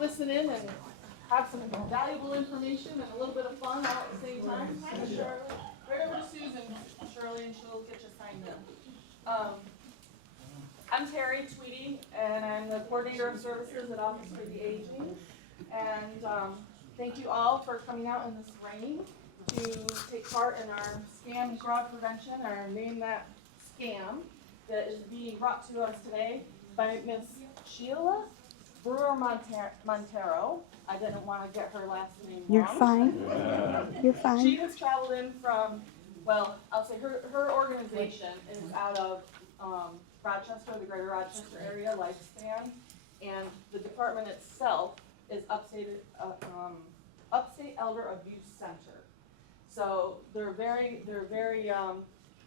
listen in and have some valuable information and a little bit of fun all at the same time. Right over to Susan, Shirley, and she'll get you signed in. I'm Terry Tweedy, and I'm the coordinator of services at Office for the Aging. And thank you all for coming out in this rain to take part in our scam and fraud prevention, our Name That Scam, that is being brought to us today by Miss Sheila Brewer-Montero. I didn't want to get her last name wrong. You're fine. You're fine. She has traveled in from, well, I'll say her organization is out of Rochester, the greater Rochester area, Lifespan, and the department itself is Upstate Elder Abuse Center. So they're very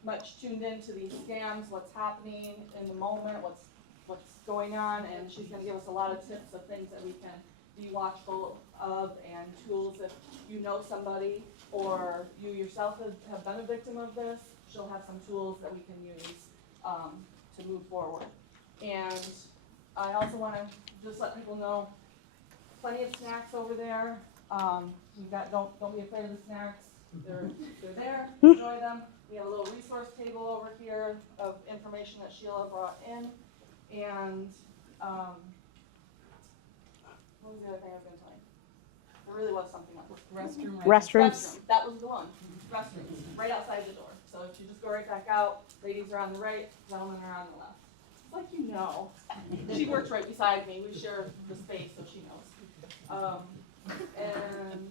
much tuned into these scams, what's happening in the moment, what's going on, and she's going to give us a lot of tips of things that we can be watchful of and tools if you know somebody or you yourself have been a victim of this. She'll have some tools that we can use to move forward. And I also want to just let people know, plenty of snacks over there. You've got, don't be afraid of the snacks. They're there. Enjoy them. We have a little resource table over here of information that Sheila brought in. And what was the other thing I was going to tell you? There really was something else. Restrooms. That was the one. Restrooms, right outside the door. So if you just go right back out, ladies are on the right, gentlemen are on the left. It's like you know. She works right beside me. We share the space, so she knows. And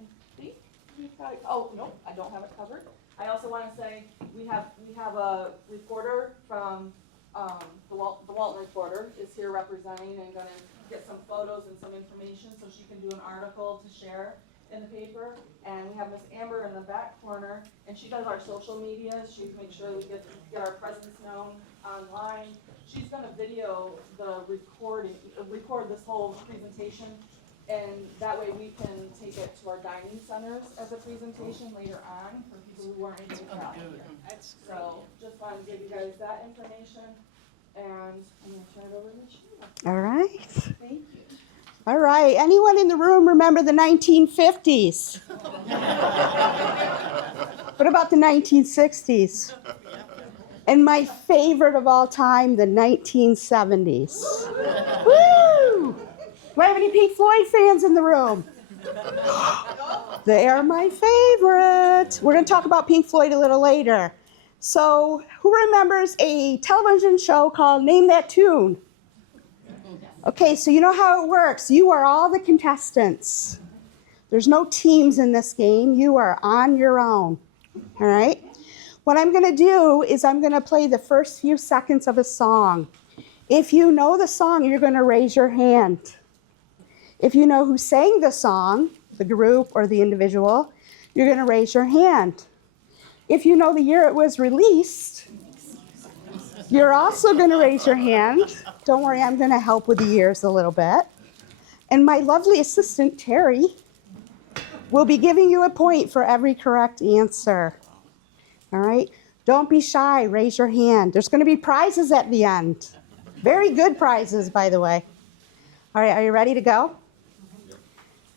I think we've got, oh, nope, I don't have it covered. I also want to say we have a reporter from the Walton Reporter is here representing and going to get some photos and some information so she can do an article to share in the paper. And we have Miss Amber in the back corner, and she does our social media. She makes sure we get our presence known online. She's going to video the record this whole presentation, and that way we can take it to our dining centers as a presentation later on for people who weren't able to travel here. So just wanted to give you guys that information, and I'm going to turn it over to Sheila. All right. Thank you. All right. Anyone in the room remember the 1950s? What about the 1960s? And my favorite of all time, the 1970s. Woo! Do I have any Pink Floyd fans in the room? They are my favorite. We're going to talk about Pink Floyd a little later. So, who remembers a television show called Name That Tune? Okay, so you know how it works. You are all the contestants. There's no teams in this game. You are on your own. All right? What I'm going to do is I'm going to play the first few seconds of a song. If you know the song, you're going to raise your hand. If you know who sang the song, the group or the individual, you're going to raise your hand. If you know the year it was released, you're also going to raise your hand. Don't worry, I'm going to help with the years a little bit. And my lovely assistant, Terry, will be giving you a point for every correct answer. All right? Don't be shy. Raise your hand. There's going to be prizes at the end. Very good prizes, by the way. All right, are you ready to go?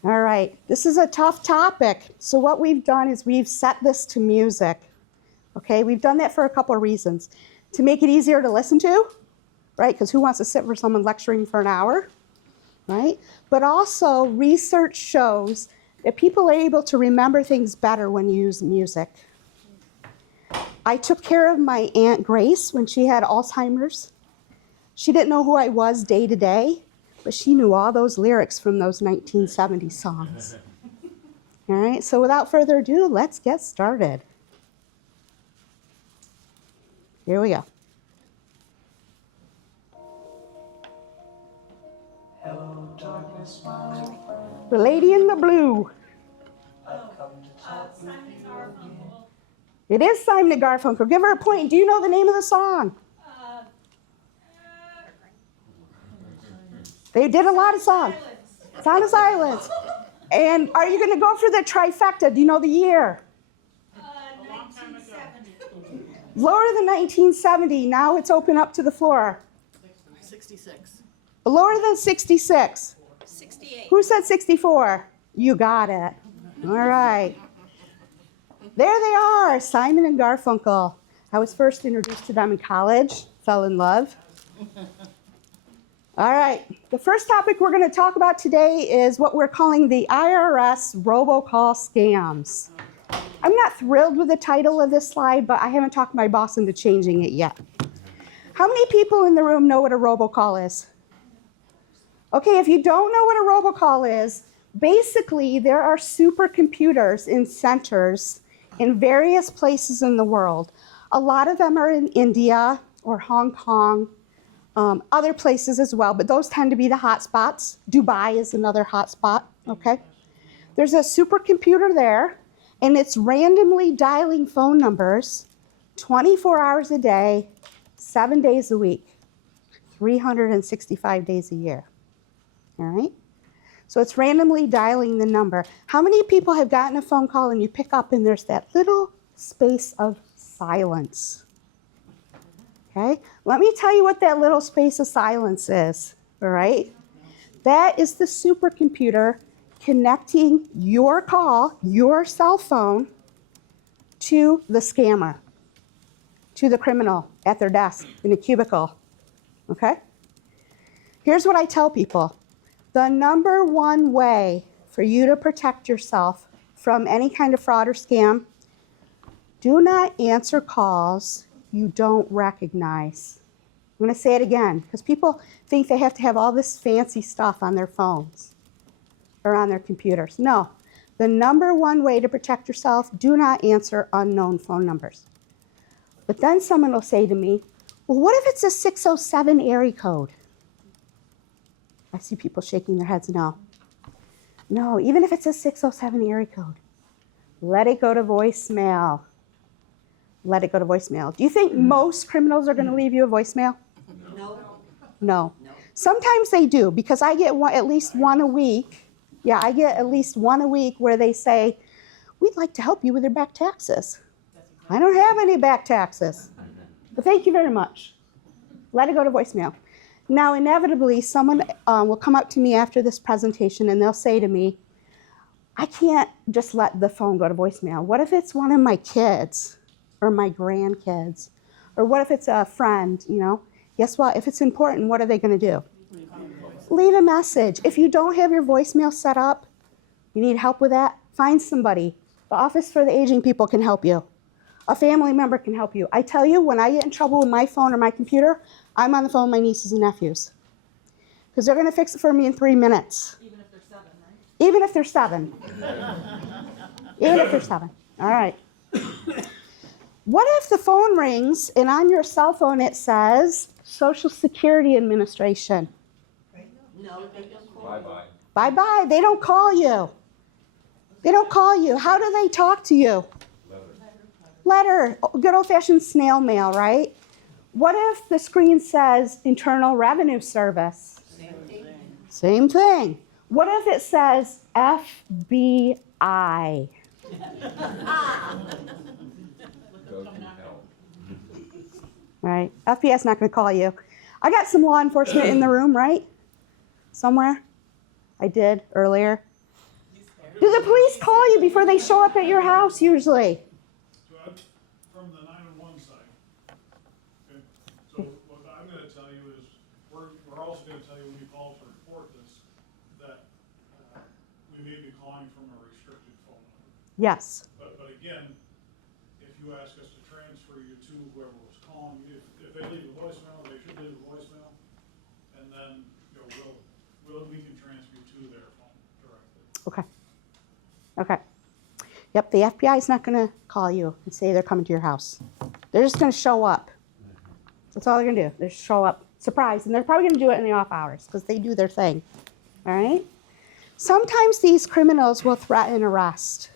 All right, this is a tough topic. So what we've done is we've set this to music. Okay, we've done that for a couple of reasons. To make it easier to listen to, right? Because who wants to sit for someone lecturing for an hour, right? But also, research shows that people are able to remember things better when you use music. I took care of my Aunt Grace when she had Alzheimer's. She didn't know who I was day to day, but she knew all those lyrics from those 1970s songs. All right, so without further ado, let's get started. Here we go. Hello, darkness, my old friend. The Lady in the Blue. I've come to talk with you again. It is Simon and Garfunkel. Give her a point. Do you know the name of the song? They did a lot of songs. Sound of Silence. And are you going to go for the trifecta? Do you know the year? 1970. Lower than 1970. Now it's open up to the floor. 66. Lower than 66. 68. 68. Who said 64? You got it. All right. There they are, Simon and Garfunkel. I was first introduced to them in college, fell in love. All right, the first topic we're going to talk about today is what we're calling the IRS robocall scams. I'm not thrilled with the title of this slide, but I haven't talked my boss into changing it yet. How many people in the room know what a robocall is? Okay, if you don't know what a robocall is, basically there are supercomputers in centers in various places in the world. A lot of them are in India or Hong Kong, other places as well, but those tend to be the hot spots. Dubai is another hot spot, okay? There's a supercomputer there, and it's randomly dialing phone numbers 24 hours a day, 7 days a week, 365 days a year, all right? So it's randomly dialing the number. How many people have gotten a phone call and you pick up and there's that little space of silence? Okay, let me tell you what that little space of silence is, all right? That is the supercomputer connecting your call, your cell phone, to the scammer, to the criminal at their desk in a cubicle, okay? Here's what I tell people. The number one way for you to protect yourself from any kind of fraud or scam, do not answer calls you don't recognize. I'm going to say it again, because people think they have to have all this fancy stuff on their phones or on their computers. No, the number one way to protect yourself, do not answer unknown phone numbers. But then someone will say to me, well, what if it's a 607 area code? I see people shaking their heads no. No, even if it's a 607 area code, let it go to voicemail. Let it go to voicemail. Do you think most criminals are going to leave you a voicemail? No. No. Sometimes they do, because I get at least one a week. Yeah, I get at least one a week where they say, we'd like to help you with your back taxes. I don't have any back taxes. But thank you very much. Let it go to voicemail. Now, inevitably, someone will come up to me after this presentation and they'll say to me, I can't just let the phone go to voicemail. What if it's one of my kids or my grandkids? Or what if it's a friend, you know? Guess what? If it's important, what are they going to do? Leave a message. If you don't have your voicemail set up, you need help with that, find somebody. The Office for the Aging People can help you. A family member can help you. I tell you, when I get in trouble with my phone or my computer, I'm on the phone with my nieces and nephews. Because they're going to fix it for me in 3 minutes. Even if they're 7, right? Even if they're 7. Even if they're 7. All right. What if the phone rings and on your cell phone it says Social Security Administration? No, they don't call. Bye-bye. Bye-bye. They don't call you. They don't call you. How do they talk to you? Letter. Good old-fashioned snail mail, right? What if the screen says Internal Revenue Service? Same thing. What if it says FBI? Right? FBI's not going to call you. I got some law enforcement in the room, right? Somewhere? I did earlier. Do the police call you before they show up at your house usually? From the 911 side. Okay. So what I'm going to tell you is, we're also going to tell you when you call to report this, that we may be calling from a restricted phone number. Yes. But again, if you ask us to transfer you to whoever was calling, if they leave a voicemail, they should leave a voicemail, and then we can transfer you to their phone directly. Okay. Okay. Yep, the FBI is not going to call you and say they're coming to your house. They're just going to show up. That's all they're going to do. They just show up, surprise, and they're probably going to do it in the off hours because they do their thing. All right? Sometimes these criminals will threaten arrest.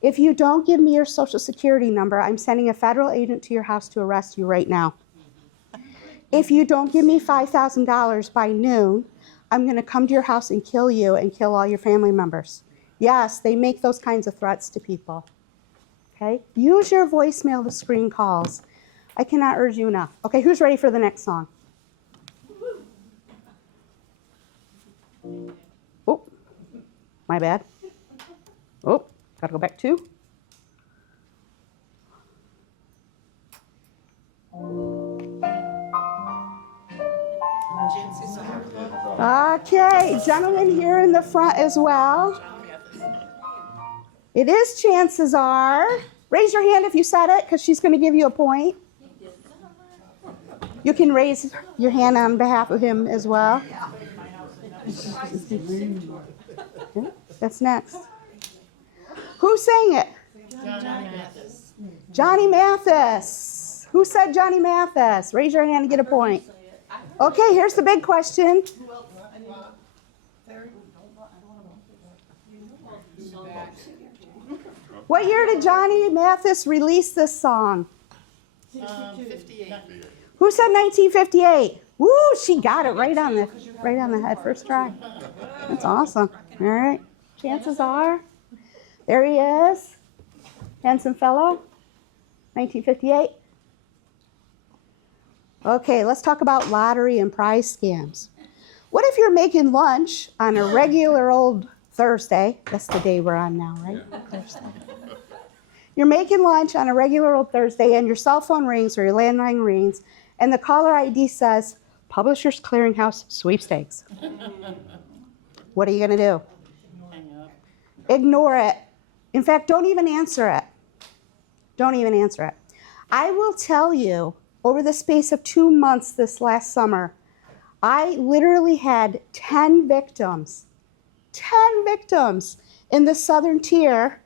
If you don't give me your Social Security number, I'm sending a federal agent to your house to arrest you right now. If you don't give me $5,000 by noon, I'm going to come to your house and kill you and kill all your family members. Yes, they make those kinds of threats to people. Okay? Use your voicemail to screen calls. I cannot urge you enough. Okay, who's ready for the next song? my bad. Oh, gotta go back 2. Okay, gentlemen here in the front as well. It is chances are. Raise your hand if you said it, because she's going to give you a point. You can raise your hand on behalf of him as well. Okay, that's next. Who sang it? Johnny Mathis. Johnny Mathis. Who said Johnny Mathis? Raise your hand and get a point. Okay, here's the big question. What year did Johnny Mathis release this song? 58. Who said 1958? Woo, she got it right on the head, first try. That's awesome. All right, chances are, there he is, handsome fellow, 1958. Okay, let's talk about lottery and prize scams. What if you're making lunch on a regular old Thursday? That's the day we're on now, right? Thursday. You're making lunch on a regular old Thursday and your cell phone rings or your landline rings and the caller ID says, Publishers Clearinghouse Sweepstakes. What are you gonna do? Hang up. Ignore it. In fact, don't even answer it. Don't even answer it. I will tell you, over the space of 2 months this last summer, I literally had 10 victims in the southern tier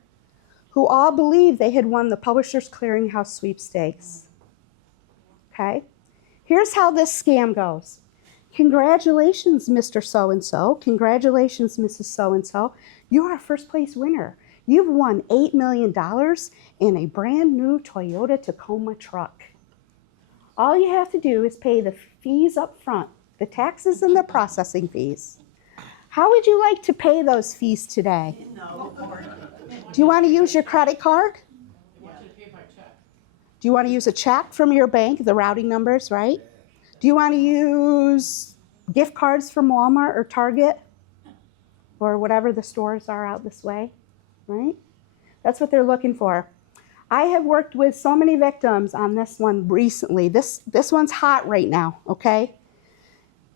who all believed they had won the Publishers Clearinghouse Sweepstakes. Okay? Here's how this scam goes. Congratulations, Mr. So-and-so. Congratulations, Mrs. So-and-so. You are a first place winner. You've won $8 million in a brand new Toyota Tacoma truck. All you have to do is pay the fees up front, the taxes and the processing fees. How would you like to pay those fees today? Do you want to use your credit card? Do you want to use a check from your bank, the routing numbers, right? Do you want to use gift cards from Walmart or Target or whatever the stores are out this way, right? That's what they're looking for. I have worked with so many victims on this one recently. This one's hot right now, okay?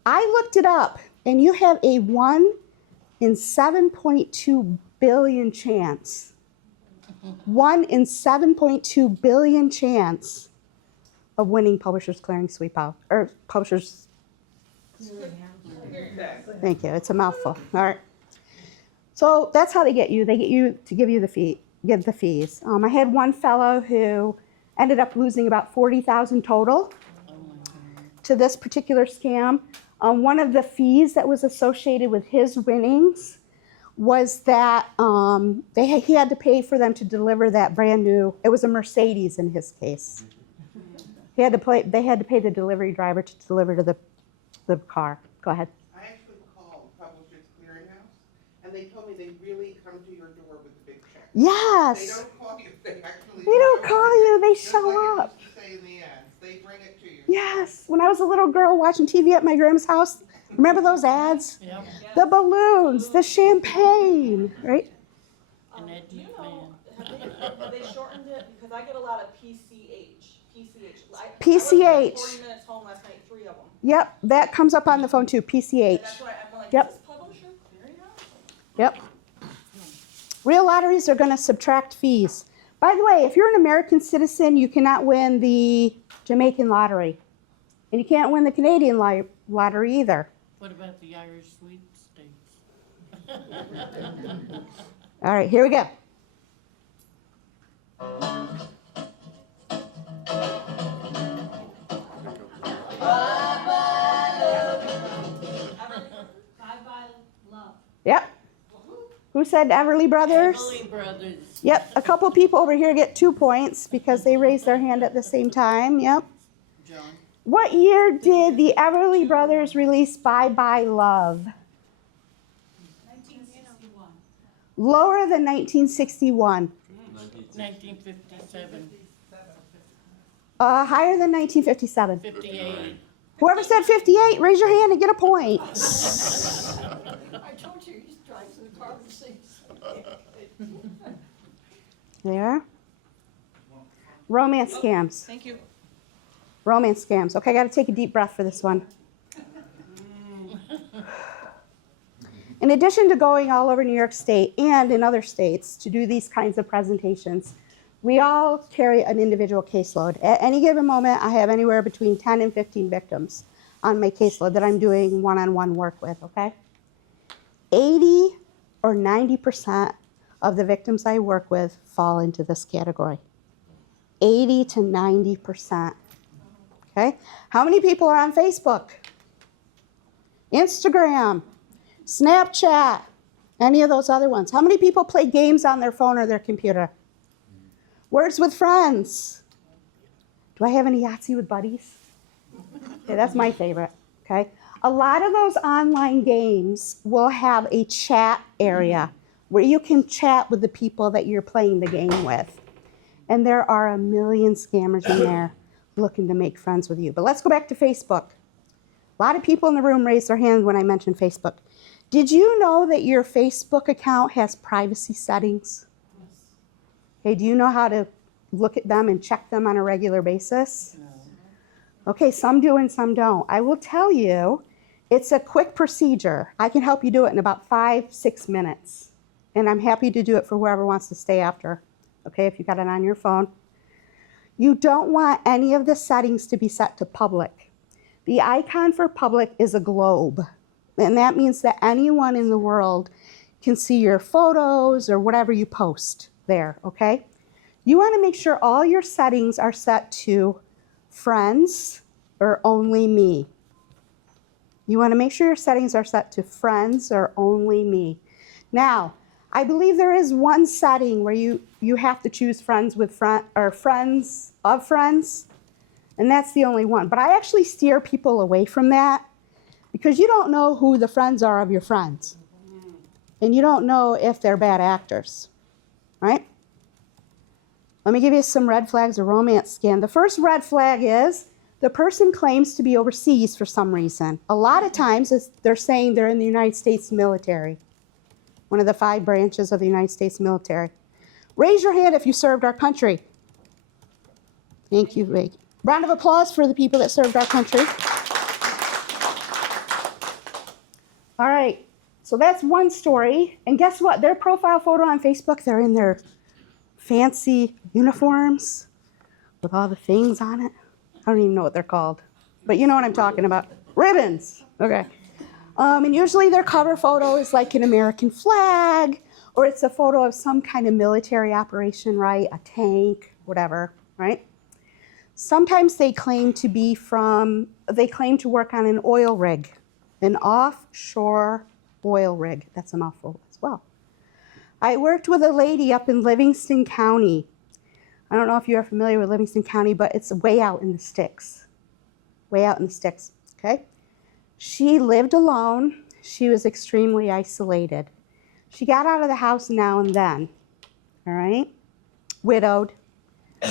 I looked it up, and you have a 1 in 7.2 billion chance. 1 in 7.2 billion chance of winning Publishers Clearing Sweep out, or Publishers. Thank you. It's a mouthful. All right. So that's how they get you. They get you to give the fees. I had one fellow who ended up losing about $40,000 total to this particular scam. One of the fees that was associated with his winnings was that he had to pay for them to deliver that brand new, it was a Mercedes in his case. They had to pay the delivery driver to deliver to the car. Go ahead. I actually called Publishers Clearinghouse, and they told me they really come to your door with a big check. Yes. They don't call you, they actually. They don't call you, they Just show like up. it used to say in the ads, they bring it to you. Yes. When I was a little girl watching TV at my grandma's house, remember those ads? Yep. The balloons, the champagne, right? And that Do you deep know, man. have they shortened it? Because I get a lot of PCH. I PCH. was 40 minutes home last night, 3 of them. Yep, that comes up on the phone too, And PCH. that's why I'm like, Yep. is this Publisher Clearinghouse? Yep. Real lotteries are going to subtract fees. By the way, if you're an American citizen, you cannot win the Jamaican lottery. And you can't win the Canadian lottery either. What about the Irish sweepstakes? All right, here we go. Yep. Who said Everly Brothers? Emily Brothers. Yep, a couple people over here get 2 points because they raised their hand at the same time. Yep. John. What year did the Everly Brothers release Bye Bye Love? 1961. Lower than 1961. 1957. Higher than 1957. 58. Whoever said 58, raise your hand and get a point. I told you, he drives in the car with the same There. Romance scams. Thank you. Romance scams. Okay, I got to take a deep breath for this one. In addition to going all over New York State and in other states to do these kinds of presentations, we all carry an individual caseload. At any given moment, I have anywhere between 10 and 15 victims on my caseload that I'm doing one-on-one work with, okay? 80 or 90% of the victims I work with fall into this category. 80 to 90%, okay? How many people are on Facebook? Instagram? Snapchat, any of those other ones. How many people play games on their phone or their computer? Words with friends. Do I have any Yahtzee with buddies? Okay, that's my favorite, okay? A lot of those online games will have a chat area where you can chat with the people that you're playing the game with. And there are a million scammers in there looking to make friends with you. But let's go back to Facebook. A lot of people in the room raised their hands when I mentioned Facebook. Did you know that your Facebook account has privacy settings? Okay, do you know how to look at them and check them on a regular basis? Okay, some do and some don't. I will tell you, it's a quick procedure. I can help you do it in about 5-6 minutes. And I'm happy to do it for whoever wants to stay after. Okay, if you got it on your phone. You don't want any of the settings to be set to public. The icon for public is a globe. And that means that anyone in the world can see your photos or whatever you post there, okay? You want to make sure all your settings are set to friends or only me. You want to make sure your settings are set to friends or only me. Now, I believe there is one setting where you have to choose friends with friends of friends, and that's the only one. But I actually steer people away from that because you don't know who the friends are of your friends. And you don't know if they're bad actors, right? Let me give you some red flags of romance scam. The first red flag is the person claims to be overseas for some reason. A lot of times they're saying they're in the United States military, one of the 5 branches of the United States military. Raise your hand if you served our country. Thank you, Ray. Round of applause for the people that served our country. All right, so that's one story. And guess what? Their profile photo on Facebook, they're in their fancy uniforms with all the things on it. I don't even know what they're called, but you know what I'm talking about. Ribbons, okay. And usually their cover photo is like an American flag, or it's a photo of some kind of military operation, right? A tank, whatever, right? Sometimes they claim to work on an oil rig, an offshore oil rig. That's a mouthful as well. I worked with a lady up in Livingston County. I don't know if you're familiar with Livingston County, but it's way out in the sticks. Way out in the sticks, okay? She lived alone. She was extremely isolated. She got out of the house now and then, all right? Widowed.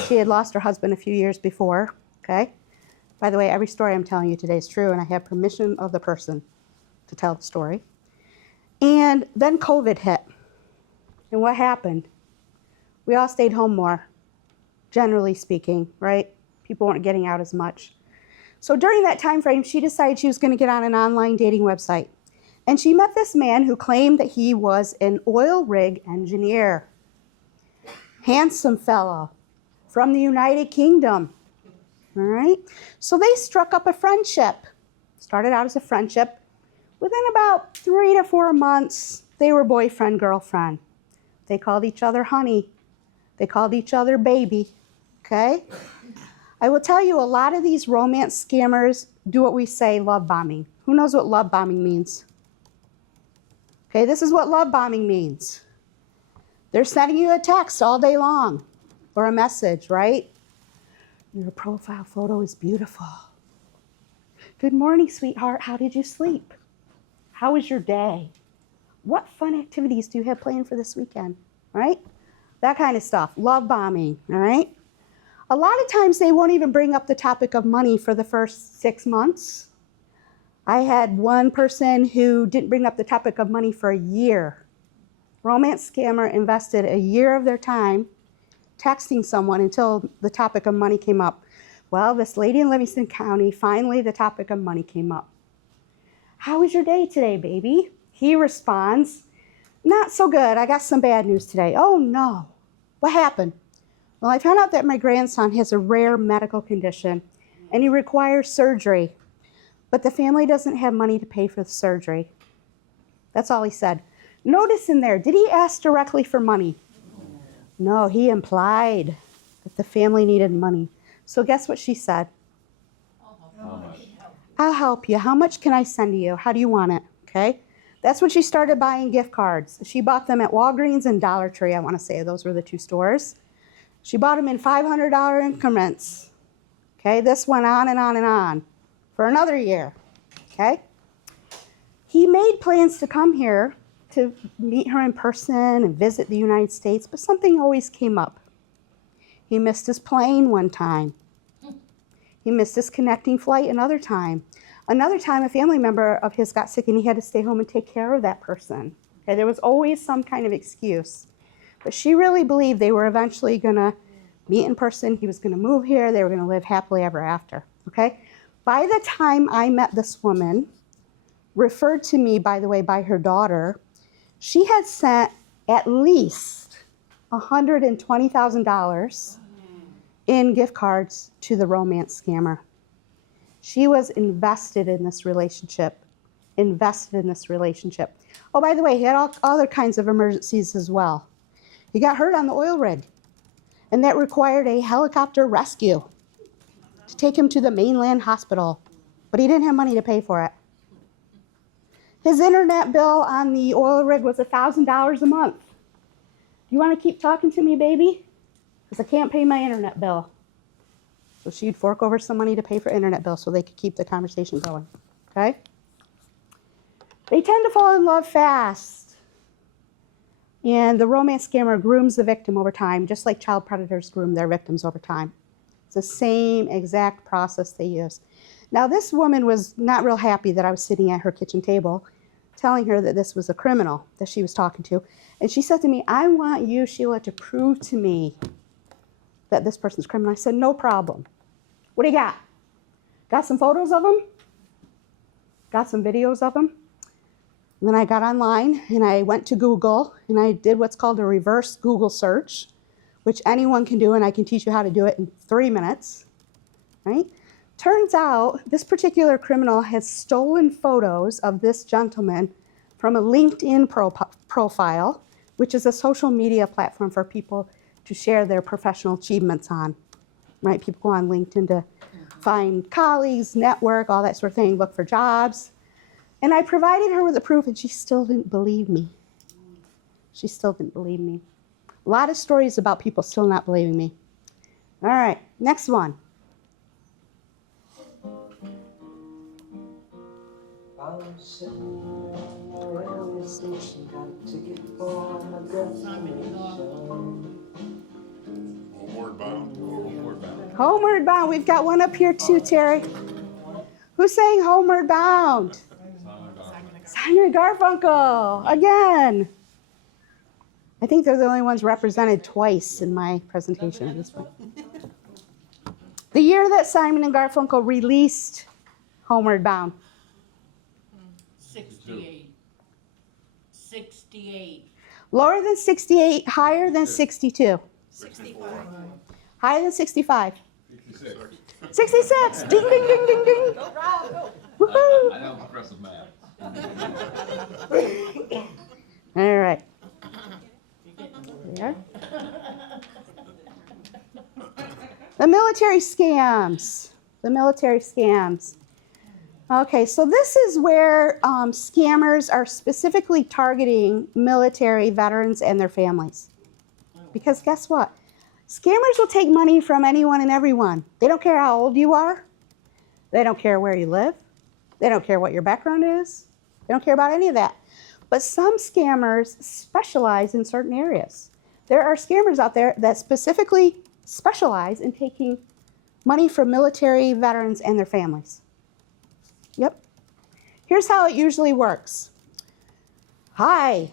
She had lost her husband a few years before, okay? By the way, every story I'm telling you today is true, and I have permission of the person to tell the story. And then COVID hit. And what happened? We all stayed home more, generally speaking, right? People weren't getting out as much. So during that time frame, she decided she was going to get on an online dating website. And she met this man who claimed that he was an oil rig engineer. Handsome fellow from the United Kingdom. All right? So they struck up a friendship. Started out as a friendship. Within about 3 to 4 months, they were boyfriend, girlfriend. They called each other honey. They called each other baby. Okay? I will tell you, a lot of these romance scammers do what we say, love bombing. Who knows what love bombing means? Okay, this is what love bombing means. They're sending you a text all day long or a message, right? Your profile photo is beautiful. Good morning, sweetheart. How did you sleep? How was your day? What fun activities do you have planned for this weekend, right? That kind of stuff, love bombing, all right? A lot of times they won't even bring up the topic of money for the first 6 months. I had one person who didn't bring up the topic of money for a year. romance scammer invested a year of their time texting someone until the topic of money came up. Well, this lady in Livingston County, finally the topic of money came up. How was your day today, baby? He responds, not so good. I got some bad news today. Oh no, what happened? Well, I found out that my grandson has a rare medical condition and he requires surgery, but the family doesn't have money to pay for the surgery. That's all he said. Notice in there, did he ask directly for money? No, he implied that the family needed money. So guess what she said? I'll help you. How much can I send you? How do you want it? Okay. That's when she started buying gift cards. She bought them at Walgreens and Dollar Tree, I want to say. Those were the two stores. She bought them in $500 increments. Okay. This went on and on and on for another year. Okay. He made plans to come here to meet her in person and visit the United States, but something always came up. He missed his plane one time. He missed his connecting flight another time. Another time, a family member of his got sick and he had to stay home and take care of that person. Okay, there was always some kind of excuse. But she really believed they were eventually going to meet in person. He was going to move here. They were going to live happily ever after. Okay? By the time I met this woman, referred to me, by the way, by her daughter, she had sent at least $120,000 in gift cards to the romance scammer. She was invested in this relationship, Oh, by the way, he had all other kinds of emergencies as well. He got hurt on the oil rig, and that required a helicopter rescue to take him to the mainland hospital, but he didn't have money to pay for it. His internet bill on the oil rig was $1,000 a month. Do you want to keep talking to me, baby? Because I can't pay my internet bill. So she'd fork over some money to pay for internet bill so they could keep the conversation going, okay? They tend to fall in love fast. And the romance scammer grooms the victim over time, just like child predators groom their victims over time. It's the same exact process they use. Now, this woman was not real happy that I was sitting at her kitchen table telling her that this was a criminal that she was talking to. And she said to me, I want you, Sheila, to prove to me that this person's a criminal. I said, no problem. What do you got? Got some photos of him? Got some videos of him? And then I got online and I went to Google and I did what's called a reverse Google search, which anyone can do, and I can teach you how to do it in 3 minutes, right? Turns out this particular criminal has stolen photos of this gentleman from a LinkedIn profile, which is a social media platform for people to share their professional achievements on, right? People go on LinkedIn to find colleagues, network, all that sort of thing, look for jobs. And I provided her with the proof and she still didn't believe me. She still didn't believe me. A lot of stories about people still not believing me. All right, next one. Homeward bound. Homeward bound. Homeward Bound. We've got one up here too, Terry. Who's saying Homeward Bound? Simon and Garfunkel. Again. I think they're the only ones represented twice in my presentation at this point. The year that Simon and Garfunkel released Homeward Bound. 68. 68. Lower than 68, higher than 62. 65. Higher than 65. 66. 66. Ding, ding, ding, ding, ding. Go, Rob, go. Woohoo. I know progressive math. All right. There. The military scams. The military scams. Okay, so this is where scammers are specifically targeting military veterans and their families. Because guess what? Scammers will take money from anyone and everyone. They don't care how old you are. They don't care where you live. They don't care what your background is. They don't care about any of that. But some scammers specialize in certain areas. There are scammers out there that specifically specialize in taking money from military veterans and their families. Yep. Here's how it usually works. Hi,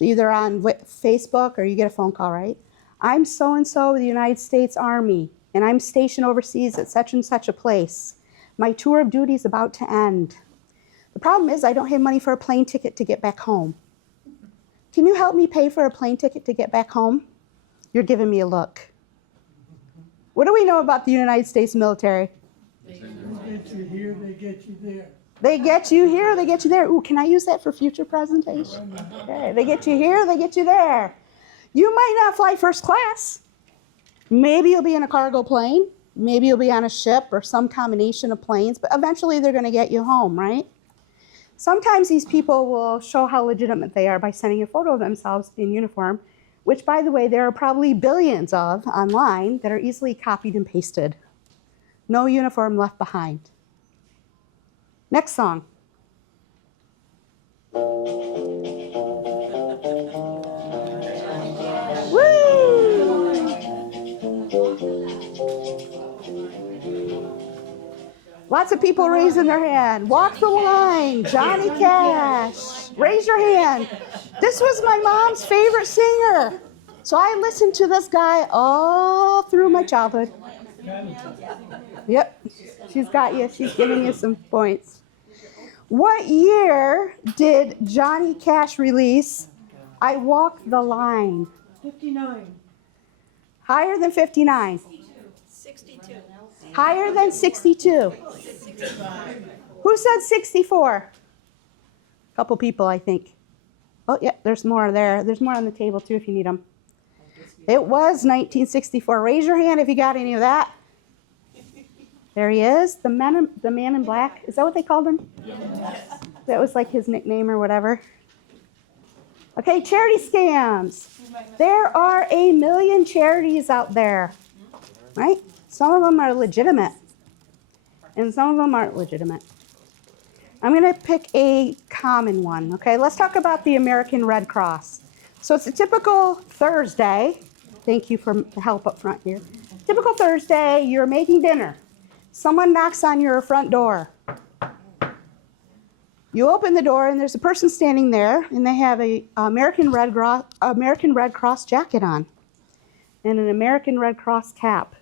either on Facebook or you get a phone call, right? I'm so-and-so with the United States Army, and I'm stationed overseas at such and such a place. My tour of duty is about to end. The problem is I don't have money for a plane ticket to get back home. Can you help me pay for a plane ticket to get back home? You're giving me a look. What do we know about the United States military? They get you here, they get you there. They get you here, they get you there. Ooh, can I use that for future presentation? Okay, they get you here, they get you there. You might not fly first class. Maybe you'll be in a cargo plane. Maybe you'll be on a ship or some combination of planes, but eventually they're going to get you home, right? Sometimes these people will show how legitimate they are by sending a photo of themselves in uniform, which, by the way, there are probably billions of online that are easily copied and pasted. No uniform left behind. Next song. Lots of people raising their hand. Walk the line, Johnny Cash. Raise your hand. This was my mom's favorite singer. So I listened to this guy all through my childhood. Yep, she's got you. She's giving you some points. What year did Johnny Cash release I Walk the Line? 59. Higher than 59. 62. Higher than 62. 65. Who said 64? A couple people, I think. Oh, yeah, there's more there. There's more on the table, too, if you need them. It was 1964. Raise your hand if you got any of that. There he is, the man in black. Is that what they called him? That was like his nickname or whatever. Okay, charity scams. There are a million charities out there, right? Some of them are legitimate, and some of them aren't legitimate. I'm going to pick a common one, okay? Let's talk about the American Red Cross. So it's a typical Thursday. Thank you for the help up front here. Typical Thursday, you're making dinner. Someone knocks on your front door. You open the door, and there's a person standing there, and they have a American Red Cross jacket on and an American Red Cross cap.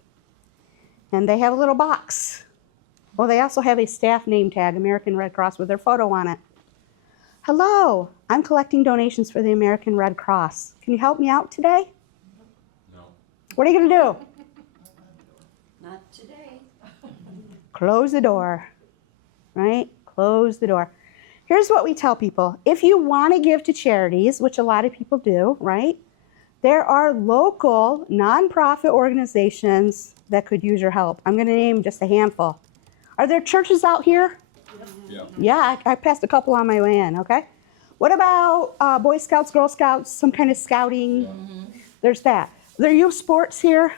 And they have a little box. Well, they also have a staff name tag, American Red Cross, with their photo on it. Hello, I'm collecting donations for the American Red Cross. Can you help me out today? No. What are you going to do? Not today. Close the door, right? Close the door. Here's what we tell people. If you want to give to charities, which a lot of people do, right? There are local nonprofit organizations that could use your help. I'm going to name just a handful. Are there churches out here? Yeah. Yeah, I passed a couple on my way in, okay? What about Boy Scouts, Girl Scouts, some kind of scouting? Yeah. There's that. Are there youth sports here?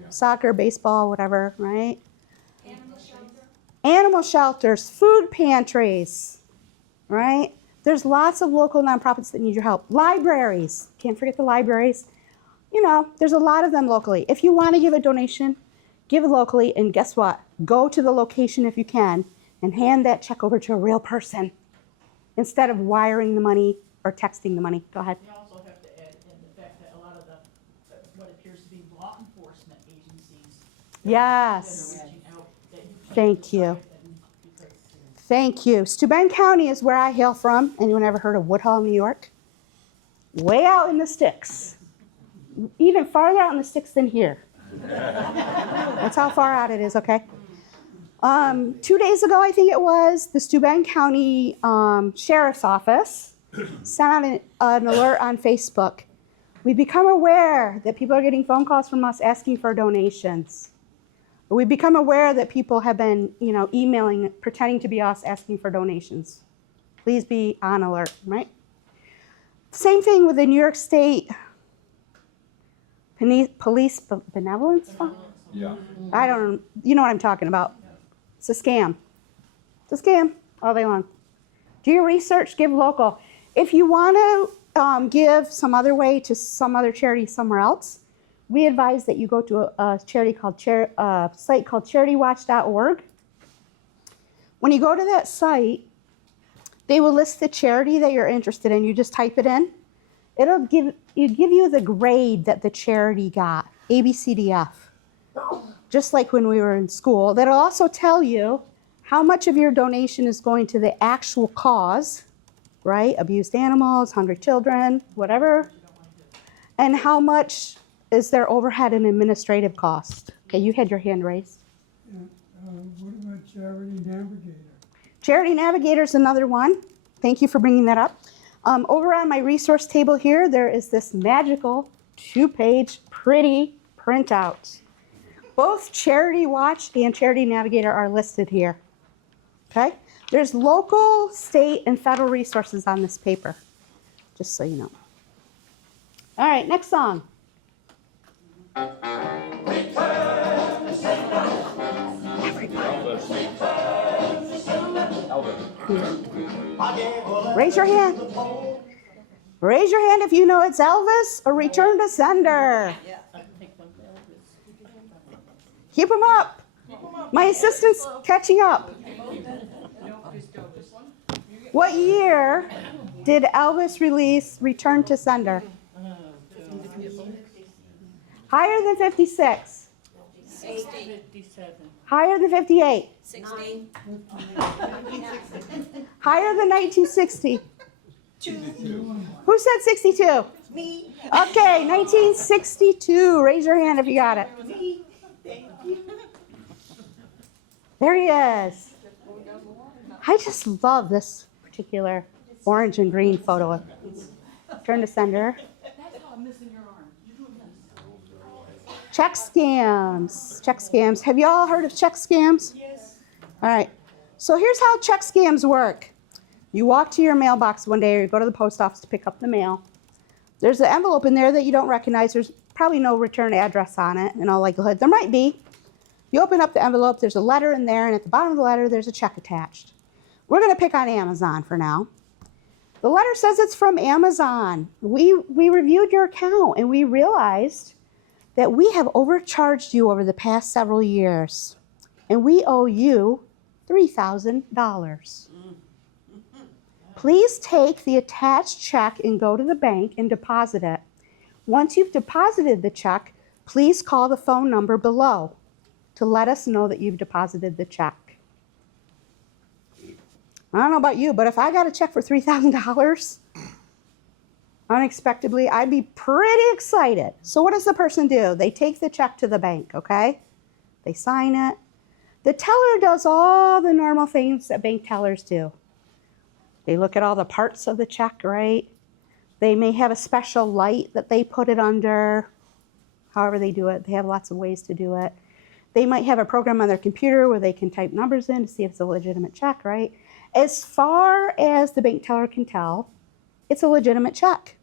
Yeah. Soccer, baseball, whatever, right? Animal shelters, food pantries, right? There's lots of local nonprofits that need your help. Libraries, can't forget the libraries. You know, there's a lot of them locally. If you want to give a donation, give it locally, and guess what? Go to the location if you can and hand that check over to a real person instead of wiring the money or texting the money. Go ahead. We also have to add in the fact that a lot of the, what appears to be law enforcement agencies. Yes. That are reaching out, that you can't Thank you. decide and because, Thank you. Steuben County is where I hail from. Anyone ever heard of Woodhull, New York? Way out in the sticks. Even farther out in the sticks than here. That's how far out it is, okay? 2 days ago, I think it was, the Steuben County Sheriff's Office sent out an alert on Facebook. We've become aware that people are getting phone calls from us asking for donations. We've become aware that people have been, emailing, pretending to be us, asking for donations. Please be on alert, right? Same thing with the New York State Police Benevolence Fund? Yeah. I don't, you know what I'm talking about. It's a scam. It's a scam all day long. Do your research, give local. If you want to give some other way to some other charity somewhere else, we advise that you go to a charity called site called CharityWatch.org. When you go to that site, they will list the charity that you're interested in. You just type it in. It'll give you the grade that the charity got, A, B, C, D, F. Just like when we were in school. That'll also tell you how much of your donation is going to the actual cause, right? Abused animals, hungry children, whatever. And how much is their overhead and administrative cost? Okay, you had your hand raised. What about Charity Navigator? Charity Navigator is another one. Thank you for bringing that up. Over on my resource table here, there is this magical 2-page pretty printout. Both Charity Watch and Charity Navigator are listed here. Okay? There's local, state, and federal resources on this paper, just so you know. All right, next song. Raise your hand. Raise your hand if you know it's Elvis or Return to Sender. Keep them up. My assistant's catching up. What year did Elvis release Return to Sender? Higher than 56. 57. Higher than 58. 60. Higher than 1960. Who said 62? Me. Okay, 1962. Raise your hand if you got it. Me. Thank you. There he is. I just love this particular orange and green photo of Turn to Sender. That's how I'm missing your arm. You're doing this. Check scams. Check scams. Have you all heard of check scams? Yes. All right. So here's how check scams work. You walk to your mailbox one day or you go to the post office to pick up the mail. There's an envelope in there that you don't recognize. There's probably no return address on it in all likelihood. There might be. You open up the envelope, there's a letter in there, and at the bottom of the letter, there's a check attached. We're going to pick on Amazon for now. The letter says it's from Amazon. We reviewed your account, and we realized that we have overcharged you over the past several years, and we owe you $3,000. Please take the attached check and go to the bank and deposit it. Once you've deposited the check, please call the phone number below to let us know that you've deposited the check. I don't know about you, but if I got a check for $3,000 unexpectedly, I'd be pretty excited. So what does the person do? They take the check to the bank, okay? They sign it. The teller does all the normal things that bank tellers do. They look at all the parts of the check, right? They may have a special light that they put it under, however they do it. They have lots of ways to do it. They might have a program on their computer where they can type numbers in to see if it's a legitimate check, right? As far as the bank teller can tell, it's a legitimate check.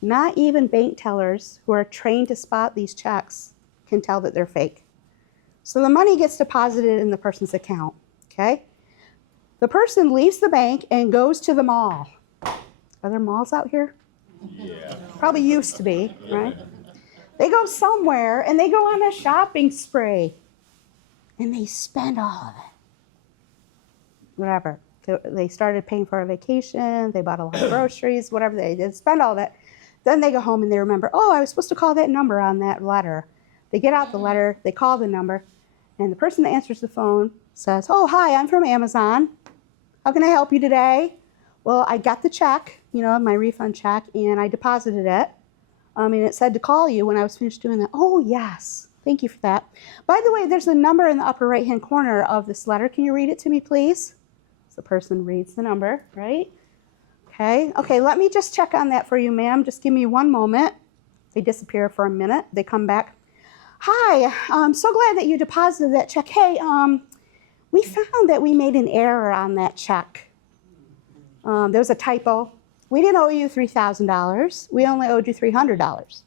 Not even bank tellers who are trained to spot these checks can tell that they're fake. So the money gets deposited in the person's account, okay? The person leaves the bank and goes to the mall. Are there malls out here? Yeah. Probably used to be, right? They go somewhere and they go on a shopping spree and they spend all of it. Whatever. They started paying for a vacation, they bought a lot of groceries, whatever they did, spend all of it. Then they go home and they remember, oh, I was supposed to call that number on that letter. They get out the letter, they call the number, and the person that answers the phone says, oh, hi, I'm from Amazon. How can I help you today? Well, I got the check, my refund check, and I deposited it. And it said to call you when I was finished doing that. Oh, yes. Thank you for that. By the way, there's a number in the upper right-hand corner of this letter. Can you read it to me, please? So the person reads the number, right? Okay, let me just check on that for you, ma'am. Just give me one moment. They disappear for a minute. They come back. Hi, I'm so glad that you deposited that check. Hey, we found that we made an error on that check. There was a typo. We didn't owe you $3,000. We only owed you $300.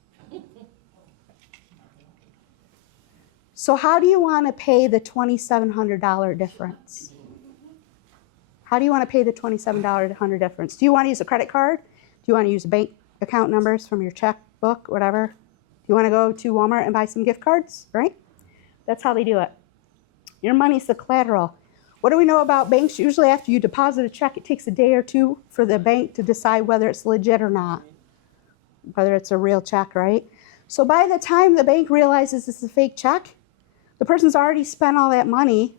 So how do you want to pay the $2,700 difference? How do you want to pay the $27 difference? Do you want to use a credit card? Do you want to use bank account numbers from your checkbook, whatever? Do you want to go to Walmart and buy some gift cards, right? That's how they do it. Your money's the collateral. What do we know about banks? Usually after you deposit a check, it takes a day or two for the bank to decide whether it's legit or not. whether it's a real check, right? So by the time the bank realizes it's a fake check, the person's already spent all that money,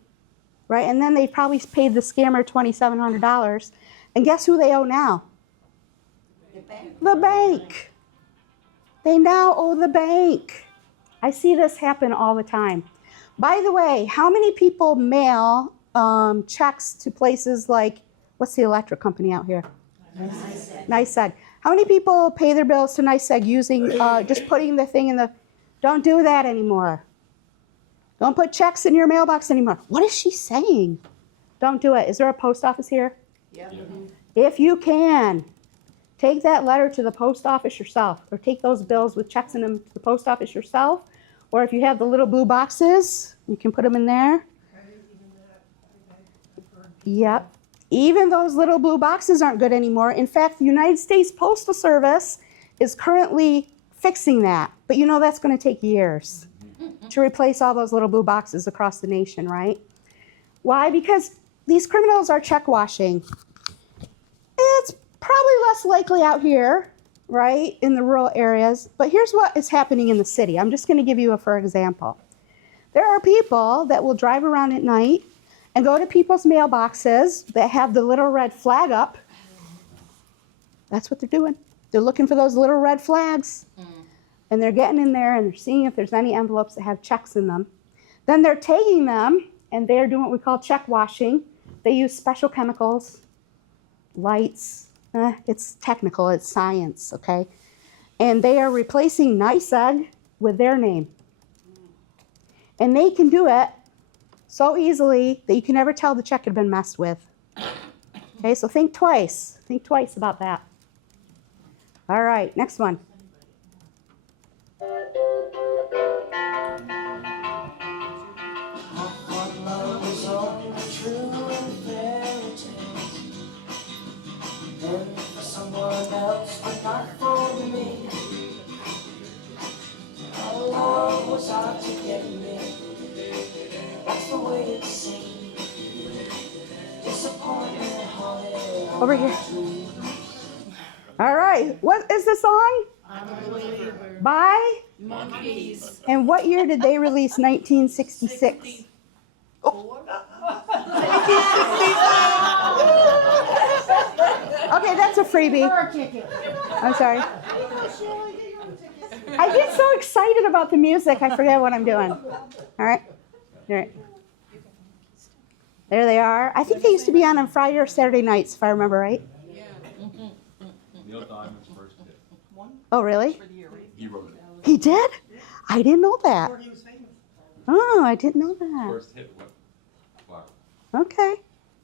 right? And then they've probably paid the scammer $2,700. And guess who they owe now? The bank. They now owe the bank. I see this happen all the time. By the way, how many people mail checks to places like, what's the electric company out here? NYSEG. How many people pay their bills to NYSEG using, just putting the thing in the, don't do that anymore. Don't put checks in your mailbox anymore. What is she saying? Don't do it. Is there a post office here? Yeah. If you can, take that letter to the post office yourself, or take those bills with checks in them to the post office yourself, or if you have the little blue boxes, you can put them in there. Yep. Even those little blue boxes aren't good anymore. In fact, the United States Postal Service is currently fixing that. But you know that's going to take years to replace all those little blue boxes across the nation, right? Why? Because these criminals are check washing. It's probably less likely out here, right, in the rural areas. But here's what is happening in the city. I'm just going to give you a for example. There are people that will drive around at night and go to people's mailboxes that have the little red flag up. That's what they're doing. They're looking for those little red flags. And they're getting in there and they're seeing if there's any envelopes that have checks in them. Then they're taking them and they're doing what we call check washing. They use special chemicals, lights. It's technical, it's science, okay? And they are replacing NYSEG with their name. And they can do it so easily that you can never tell the check had been messed with. Okay, so think twice. Think twice about that. All right, next one. Someone else, but not for me. Our love was out to get me. That's the way it seemed. Disappointment haunted. Over here. All right, what is the song? I'm a believer. By? Monkeys. And what year did they release 1966? Okay, that's a freebie. I'm sorry. I get so excited about the music, I forget what I'm doing. All right. All right. There they are. I think they used to be on Friday or Saturday nights, if I remember right. Neil Diamond's first hit. Oh, really? He wrote it. He did? I didn't know that. Oh, I didn't know that. First hit went viral. Okay.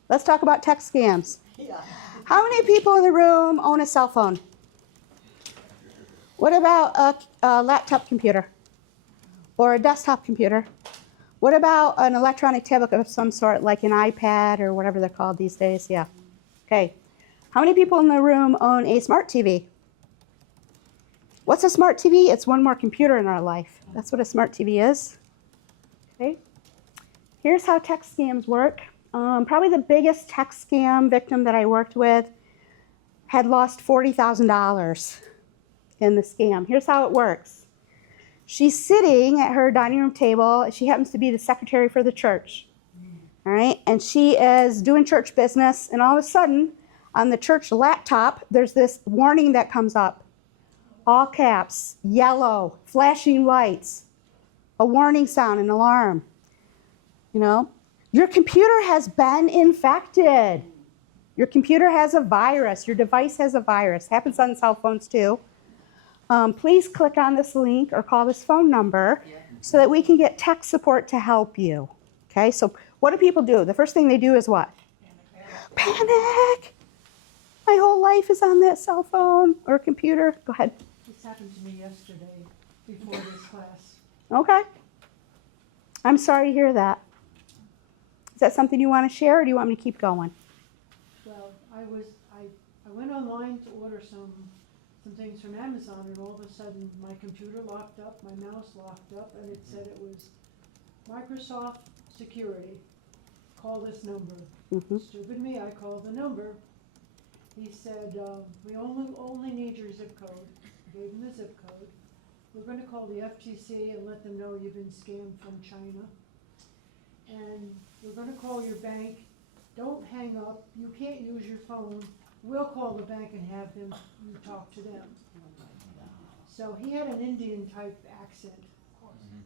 Let's talk about tech scams. How many people in the room own a cell phone? What about a laptop computer? Or a desktop computer? What about an electronic tablet of some sort, like an iPad or whatever they're called these days? Yeah. Okay. How many people in the room own a smart TV? What's a smart TV? It's one more computer in our life. That's what a smart TV is. Okay. Here's how tech scams work. Probably the biggest tech scam victim that I worked with had lost $40,000 in the scam. Here's how it works. She's sitting at her dining room table. She happens to be the secretary for the church. All right, and she is doing church business, and all of a sudden, on the church laptop, there's this warning that comes up. All caps, yellow, flashing lights, a warning sound, an alarm. You know, your computer has been infected. Your computer has a virus. Your device has a virus. Happens on cell phones too. Please click on this link or call this phone number so that we can get tech support to help you. Okay, so what do people do? The first thing they do is what? Panic. My whole life is on that cell phone or computer. Go ahead. This happened to me yesterday before this class. Okay. I'm sorry to hear that. Is that something you want to share or do you want me to keep going? Well, I went online to order some things from Amazon, and all of a sudden my computer locked up, my mouse locked up, and it said it was Microsoft Security. Call this number. Stupid me, I called the number. He said, we only need your zip code. gave them the zip code. We're gonna call the FTC and let them know you've been scammed from China. And we're gonna call your bank. Don't hang up. You can't use your phone. We'll call the bank and have them, you talk to them. So he had an Indian type accent.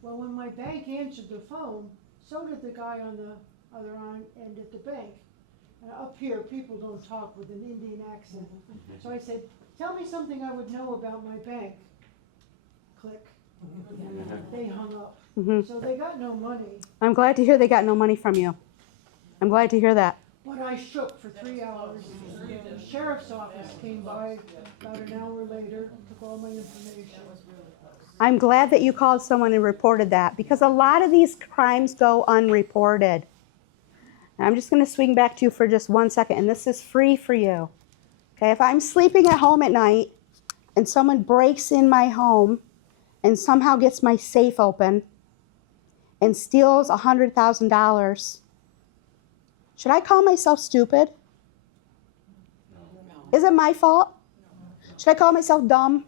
Well, when my bank answered the phone, so did the guy on the other end at the bank. And up here, people don't talk with an Indian accent. So I said, tell me something I would know about my bank. Click. They hung up. So they got no money, I'm glad to hear they got no money from you. I'm glad to hear that. but I shook for 3 hours. The sheriff's office came by about an hour later, took all my information. I'm glad that you called someone and reported that, because a lot of these crimes go unreported. And I'm just going to swing back to you for just 1 second, and this is free for you. Okay, if I'm sleeping at home at night and someone breaks in my home and somehow gets my safe open and steals $100,000, should I call myself stupid? Is it my fault? Should I call myself dumb?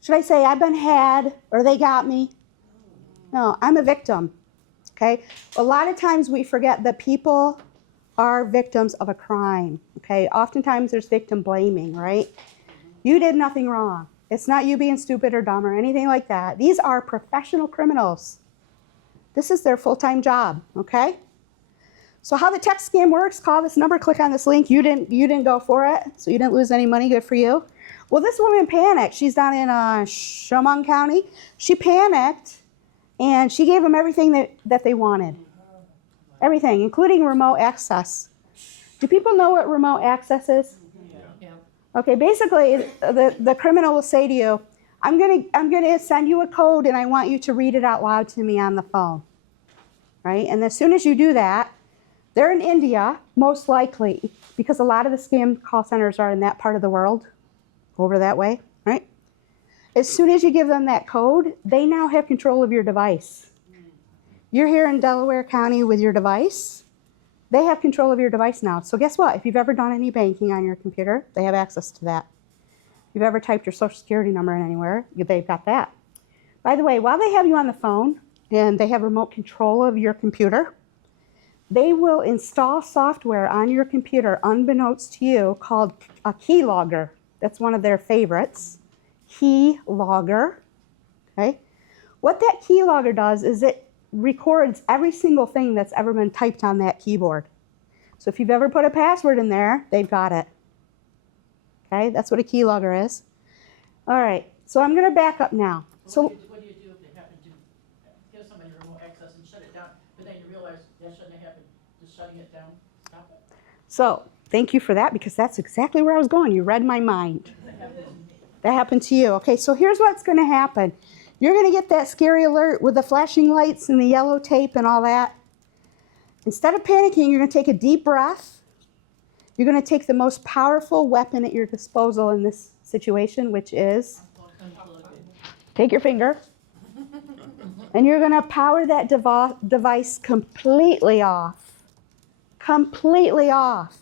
Should I say I've been had or they got me? No, I'm a victim. Okay? A lot of times we forget that people are victims of a crime. Okay? Oftentimes there's victim blaming, right? You did nothing wrong. It's not you being stupid or dumb or anything like that. These are professional criminals. This is their full-time job, okay? So how the text scam works, call this number, click on this link. You didn't go for it, so you didn't lose any money, good for you. Well, this woman panicked. She's down in Chemung County. She panicked, and she gave them everything that they wanted. Everything, including remote access. Do people know what remote access is? Yeah. Okay, basically, the criminal will say to you, I'm gonna send you a code, and I want you to read it out loud to me on the phone, right? And as soon as you do that, they're in India, most likely, because a lot of the scam call centers are in that part of the world, over that way, right? As soon as you give them that code, they now have control of your device. You're here in Delaware County with your device. They have control of your device now. So guess what? If you've ever done any banking on your computer, they have access to that. If you've ever typed your social security number in anywhere, they've got that. By the way, while they have you on the phone and they have remote control of your computer, they will install software on your computer, unbeknownst to you, called a keylogger. That's one of their favorites. Keylogger. Okay? What that keylogger does is it records every single thing that's ever been typed on that keyboard. So if you've ever put a password in there, they've got it. Okay? That's what a keylogger is. All right. So I'm going to back up now. So What do you do if they happen to give somebody remote access and shut it down, but then you realize that shouldn't have happened, just shutting it down, stop it? So thank you for that, because that's exactly where I was going. You read my mind. That happened to you. Okay, so here's what's going to happen. You're going to get that scary alert with the flashing lights and the yellow tape and all that. Instead of panicking, you're going to take a deep breath. You're going to take the most powerful weapon at your disposal in this situation, which is take your finger, and you're going to power that device completely off. Completely off.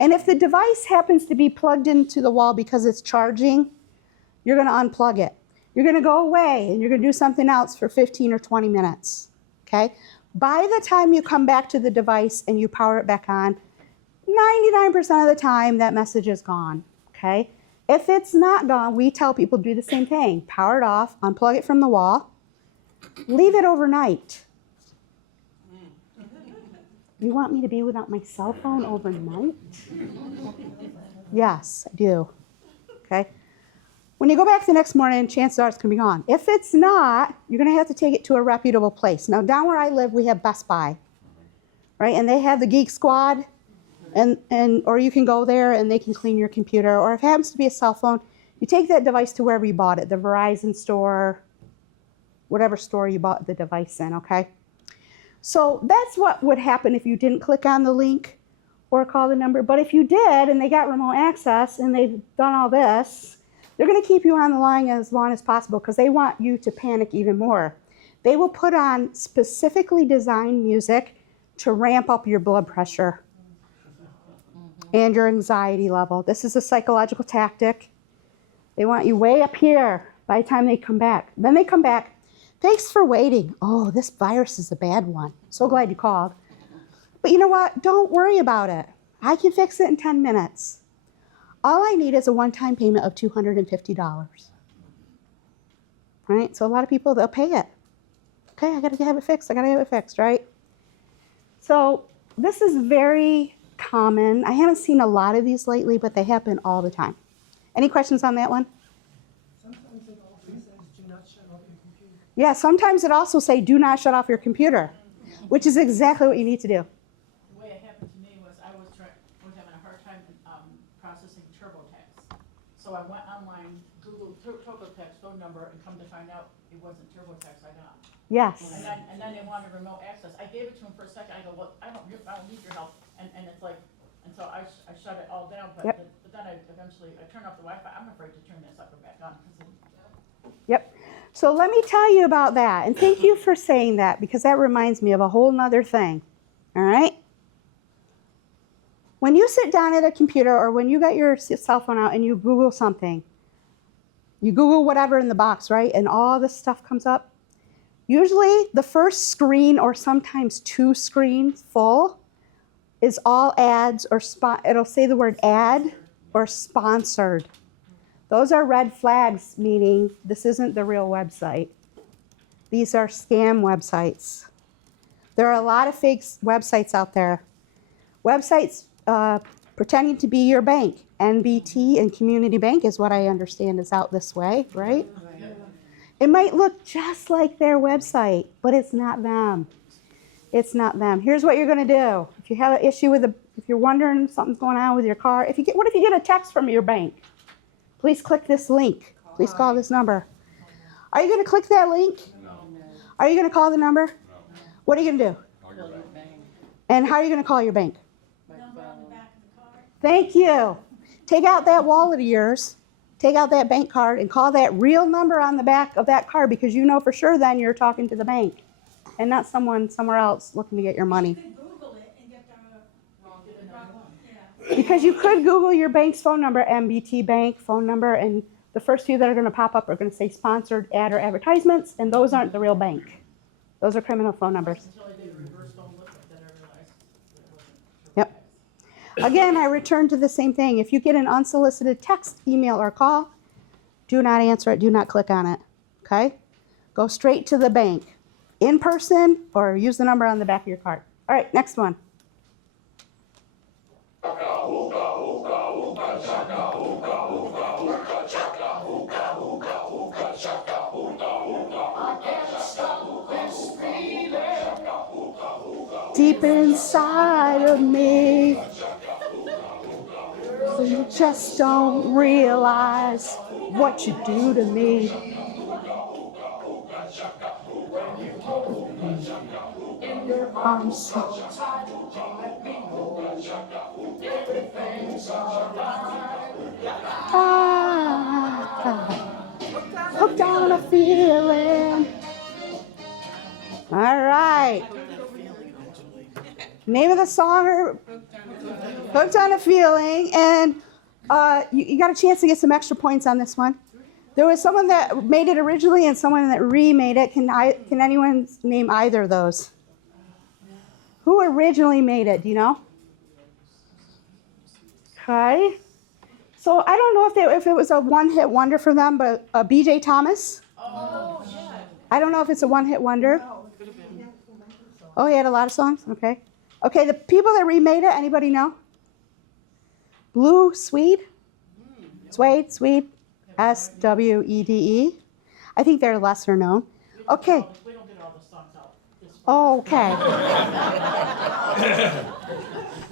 And if the device happens to be plugged into the wall because it's charging, you're going to unplug it. You're going to go away and you're going to do something else for 15 or 20 minutes. Okay? By the time you come back to the device and you power it back on, 99% of the time that message is gone. Okay? If it's not gone, we tell people do the same thing. Power it off, unplug it from the wall, leave it overnight. You want me to be without my cell phone overnight? Yes, I do. Okay? When you go back the next morning, chances are it's going to be gone. If it's not, you're going to have to take it to a reputable place. Now, down where I live, we have Best Buy, right? And they have the Geek Squad, or you can go there and they can clean your computer. Or if it happens to be a cell phone, you take that device to wherever you bought it, the Verizon store, whatever store you bought the device in, okay? So that's what would happen if you didn't click on the link or call the number. But if you did and they got remote access and they've done all this, they're going to keep you on the line as long as possible because they want you to panic even more. They will put on specifically designed music to ramp up your blood pressure and your anxiety level. This is a psychological tactic. They want you way up here by the time they come back. Then they come back. Thanks for waiting. Oh, this virus is a bad one. So glad you called. But you know what? Don't worry about it. I can fix it in 10 minutes. All I need is a one-time payment of $250. Right? So a lot of people, they'll pay it. Okay, I gotta have it fixed. I gotta have it fixed, right? So this is very common. I haven't seen a lot of these lately, but they happen all the time. Any questions on that one? Sometimes it also says, do not shut off your computer. Yeah, sometimes it also say, do not shut off your computer, which is exactly what you need to do. The way it happened to me was I was having a hard time processing TurboTax. So I went online, Googled TurboTax phone number, and come to find out it wasn't TurboTax I got. Yes. And then they wanted remote access. I gave it to them for a second. I go, well, I don't need your help. And it's like, and so I shut it all down. But, Yep. but then I turned off the Wi-Fi. I'm afraid to turn that sucker back on. Yep. So let me tell you about that. And thank you for saying that, because that reminds me of a whole nother thing. All right? When you sit down at a computer or when you got your cell phone out and you Google something, you Google whatever in the box, right? And all this stuff comes up. Usually the first screen or sometimes 2 screens full is all ads or it'll say the word ad or sponsored. Those are red flags, meaning this isn't the real website. These are scam websites. There are a lot of fake websites out there. Websites pretending to be your bank. NBT and Community Bank is what I understand is out this way, right? It might look just like their website, but it's not them. It's not them. Here's what you're going to do. If you have an issue with if you're wondering something's going on with your car, what if you get a text from your bank? Please click this link. Please call this number. Are you going to click that link? No. Are you going to call the number? No. What are you going to do? Call your bank. And how are you going to call your bank? Number on the back of the card. Thank you. Take out that wallet of yours. Take out that bank card and call that real number on the back of that card, because you know for sure then you're talking to the bank and not someone somewhere else looking to get your money. You could Google it and get the wrong one. Because you could Google your bank's phone number, MBT Bank phone number, and the first few that are going to pop up are going to say sponsored ad or advertisements, and those aren't the real bank. Those are criminal phone numbers. Until I did a reverse phone look, then I realized it wasn't. Yep. Again, I return to the same thing. If you get an unsolicited text, email, or call, do not answer it. Do not click on it. Okay? Go straight to the bank, in person, or use the number on the back of your card. All right, next one. Deep inside of me, you just don't realize what you do to me. I'm so hooked on a feeling. All right. Name of the song are Hooked on a Feeling, and you got a chance to get some extra points on this one. There was someone that made it originally and someone that remade it. Can anyone name either of those? Who originally made it? Do you know? Okay. So I don't know if it was a one-hit wonder for them, but B.J. Thomas. Oh, yeah. I don't know if it's a one-hit wonder. Oh, he had a lot of songs? Okay. Okay, the people that remade it, anybody know? Blue Swede? Swede, S-W-E-D-E. I think they're lesser known. Okay. We don't get all the songs out. Oh, okay.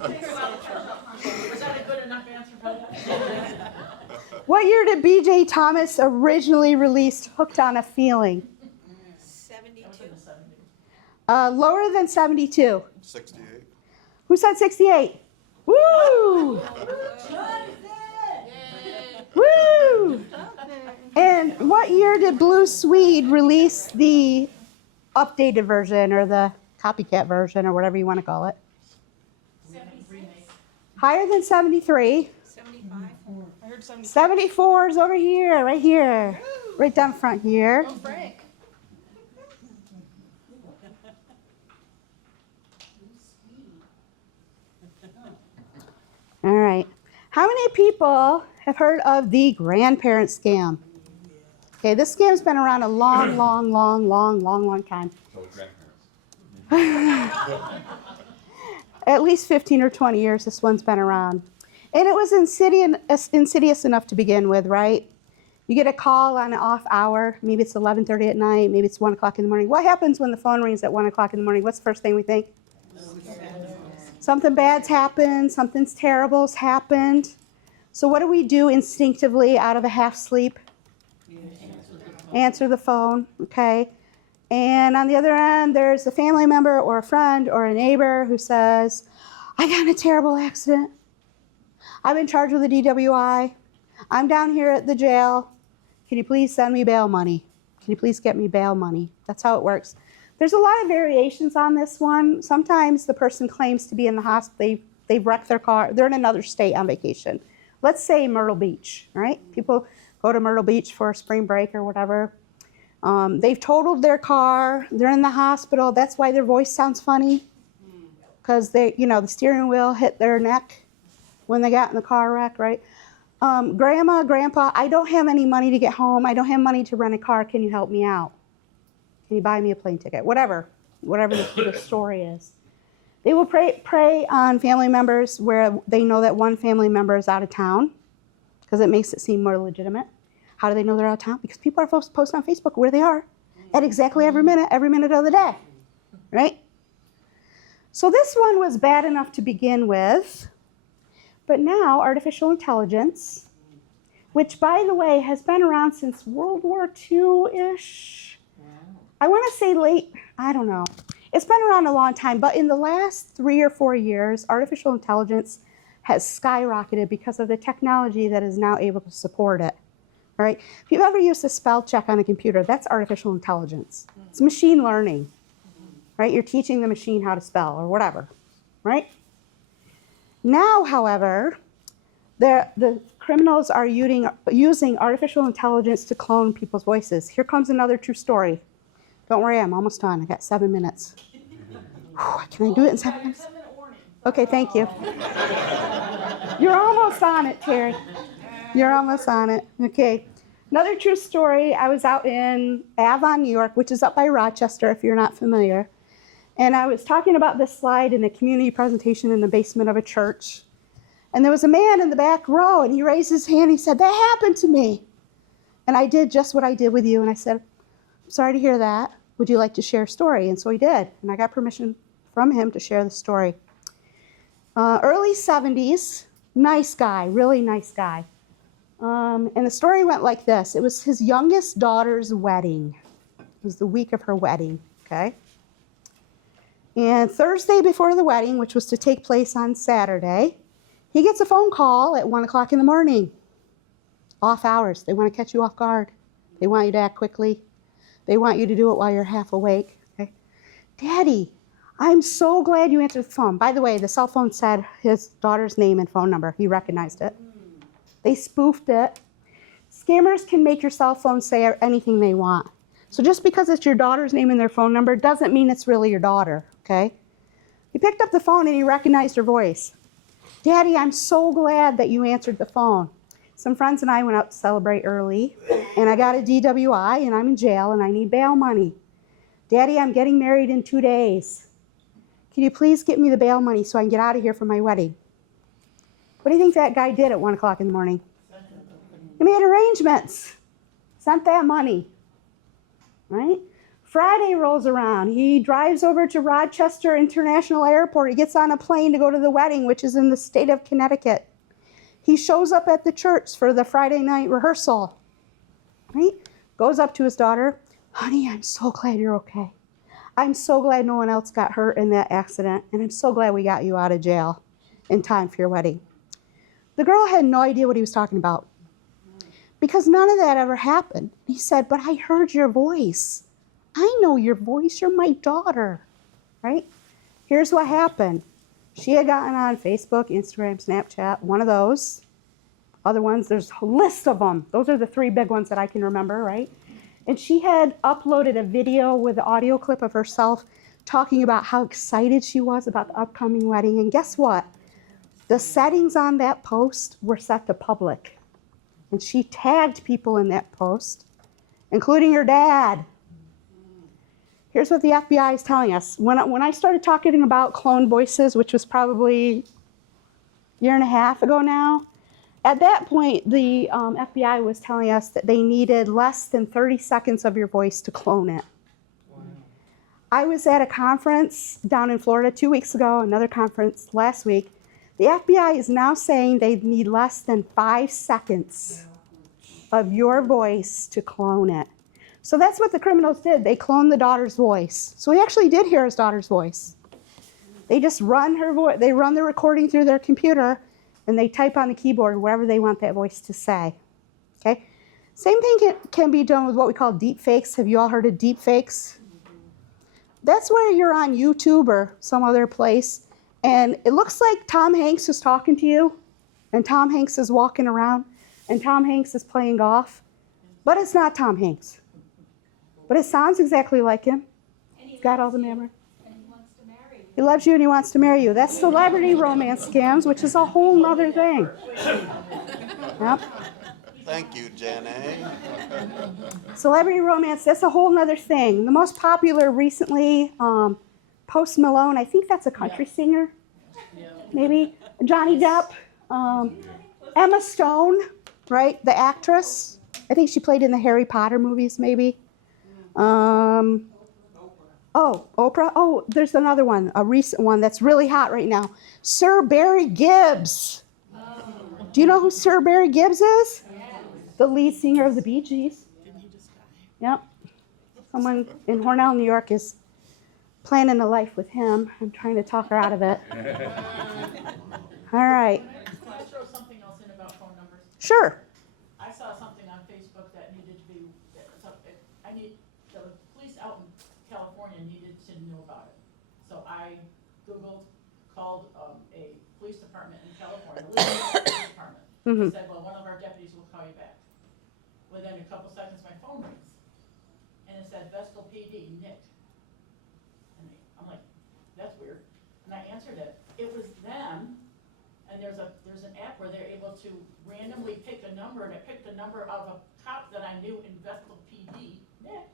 Was that a good enough answer for that? What year did B.J. Thomas originally release Hooked on a Feeling? 72. That was in the 70s. Lower than 72. 68. Who said 68? Woo! Woo! And what year did Blue Swede release the updated version or the copycat version or whatever you want to call it? 76. Higher than 73. 75. I heard heard 70. 74 is over here, right here. Right down front here. Oh, Frank. All right. How many people have heard of the grandparent scam? Okay, this scam's been around a long time. So grandparents. At least 15 or 20 years this one's been around. And it was insidious enough to begin with, right? You get a call on an off hour. Maybe it's 11:30 at night. Maybe it's 1 o'clock in the morning. What happens when the phone rings at 1 o'clock in the morning? What's the first thing we think? Something bad's happened. Something's terrible's happened. So what do we do instinctively out of a half sleep? Answer the phone, okay? And on the other end, there's a family member or a friend or a neighbor who says, I got in a terrible accident. I've been charged with a DWI. I'm down here at the jail. Can you please send me bail money? Can you please get me bail money? That's how it works. There's a lot of variations on this one. Sometimes the person claims to be in the hospital. They've wrecked their car. They're in another state on vacation. Let's say Myrtle Beach, right? People go to Myrtle Beach for a spring break or whatever. They've totaled their car. They're in the hospital. That's why their voice sounds funny, because the steering wheel hit their neck when they got in the car wreck, right? Grandma, Grandpa, I don't have any money to get home. I don't have money to rent a car. Can you help me out? Can you buy me a plane ticket? Whatever the story is. They will prey on family members where they know that one family member is out of town, because it makes it seem more legitimate. How do they know they're out of town? Because people are posting on Facebook where they are at exactly every minute of the day, right? So this one was bad enough to begin with, but now artificial intelligence, which by the way has been around since World War II-ish. I want to say late, I don't know. It's been around a long time, but in the last 3 or 4 years, artificial intelligence has skyrocketed because of the technology that is now able to support it. All right? If you've ever used a spell check on a computer, that's artificial intelligence. It's machine learning, right? You're teaching the machine how to spell or whatever, right? Now, however, the criminals are using artificial intelligence to clone people's voices. Here comes another true story. Don't worry, I'm almost done. I got 7 minutes. Whew, can I do it in 7 minutes? 10-minute warning. Okay, thank you. You're almost on it, Terry. You're almost on it. Okay. Another true story. I was out in Avon, New York, which is up by Rochester, if you're not familiar. And I was talking about this slide in a community presentation in the basement of a church. And there was a man in the back row, and he raised his hand. He said, that happened to me. And I did just what I did with you. And I said, I'm sorry to hear that. Would you like to share a story? And so he did. And I got permission from him to share the story. Early 70s, nice guy, really nice guy. And the story went like this. It was his youngest daughter's wedding. It was the week of her wedding, okay? And Thursday before the wedding, which was to take place on Saturday, he gets a phone call at 1 o'clock in the morning. Off hours. They want to catch you off guard. They want you to act quickly. They want you to do it while you're half awake. Okay? Daddy, I'm so glad you answered the phone. By the way, the cell phone said his daughter's name and phone number. He recognized it. They spoofed it. Scammers can make your cell phone say anything they want. So just because it's your daughter's name and their phone number doesn't mean it's really your daughter, okay? He picked up the phone and he recognized her voice. Daddy, I'm so glad that you answered the phone. Some friends and I went out to celebrate early, and I got a DWI, and I'm in jail, and I need bail money. Daddy, I'm getting married in 2 days. Can you please get me the bail money so I can get out of here for my wedding? What do you think that guy did at 1 o'clock in the morning? He made arrangements, sent that money, right? Friday rolls around. He drives over to Rochester International Airport. He gets on a plane to go to the wedding, which is in the state of Connecticut. He shows up at the church for the Friday night rehearsal, right? Goes up to his daughter. Honey, I'm so glad you're okay. I'm so glad no one else got hurt in that accident, and I'm so glad we got you out of jail in time for your wedding. The girl had no idea what he was talking about because none of that ever happened. He said, but I heard your voice. I know your voice. You're my daughter, right? Here's what happened. She had gotten on Facebook, Instagram, Snapchat, one of those, other ones. There's a list of them. Those are the 3 big ones that I can remember, right? And she had uploaded a video with an audio clip of herself talking about how excited she was about the upcoming wedding. And guess what? The settings on that post were set to public. And she tagged people in that post, including her dad. Here's what the FBI is telling us. When I started talking about clone voices, which was probably a year and a half ago now, at that point, the FBI was telling us that they needed less than 30 seconds of your voice to clone it. Wow. I was at a conference down in Florida 2 weeks ago, another conference last week. The FBI is now saying they need less than 5 seconds of your voice to clone it. So that's what the criminals did. They cloned the daughter's voice. So we actually did hear his daughter's voice. They just run her voice. They run the recording through their computer, and they type on the keyboard wherever they want that voice to say. Okay. Same thing can be done with what we call deep fakes. Have you all heard of deep fakes? That's where you're on YouTube or some other place, and it looks like Tom Hanks is talking to you, and Tom Hanks is walking around, and Tom Hanks is playing golf, but it's not Tom Hanks. But it sounds exactly like him. He's got all the memory. And he wants to marry you. He loves you and he wants to marry you. That's celebrity romance scams, which is a whole nother thing. Yep. Thank you, Jenny. Celebrity romance, that's a whole nother thing. The most popular recently, Post Malone, I think that's a country singer, maybe. Johnny Depp, Emma Stone, right, the actress. I think she played in the Harry Potter movies, maybe. Oh, Oprah. Oh, there's another one, a recent one that's really hot right now. Sir Barry Gibbs. Do you know who Sir Barry Gibbs is? The lead singer of the Bee Gees. Yep. Someone in Hornell, New York is planning a life with him. I'm trying to talk her out of it. All right. Can I throw something else in about phone numbers? Sure. I saw something on Facebook that needed to be, the police out in California needed to know about it. So I Googled, called a police department in California, a police department. Mm-hmm. Said, well, one of our deputies will call you back. Within a couple seconds, my phone rings. And it said, Vestal PD, Nick. And I'm like, that's weird. And I answered it. It was them. And there's an app where they're able to randomly pick a number, and I picked the number of a cop that I knew in Vestal PD, Nick.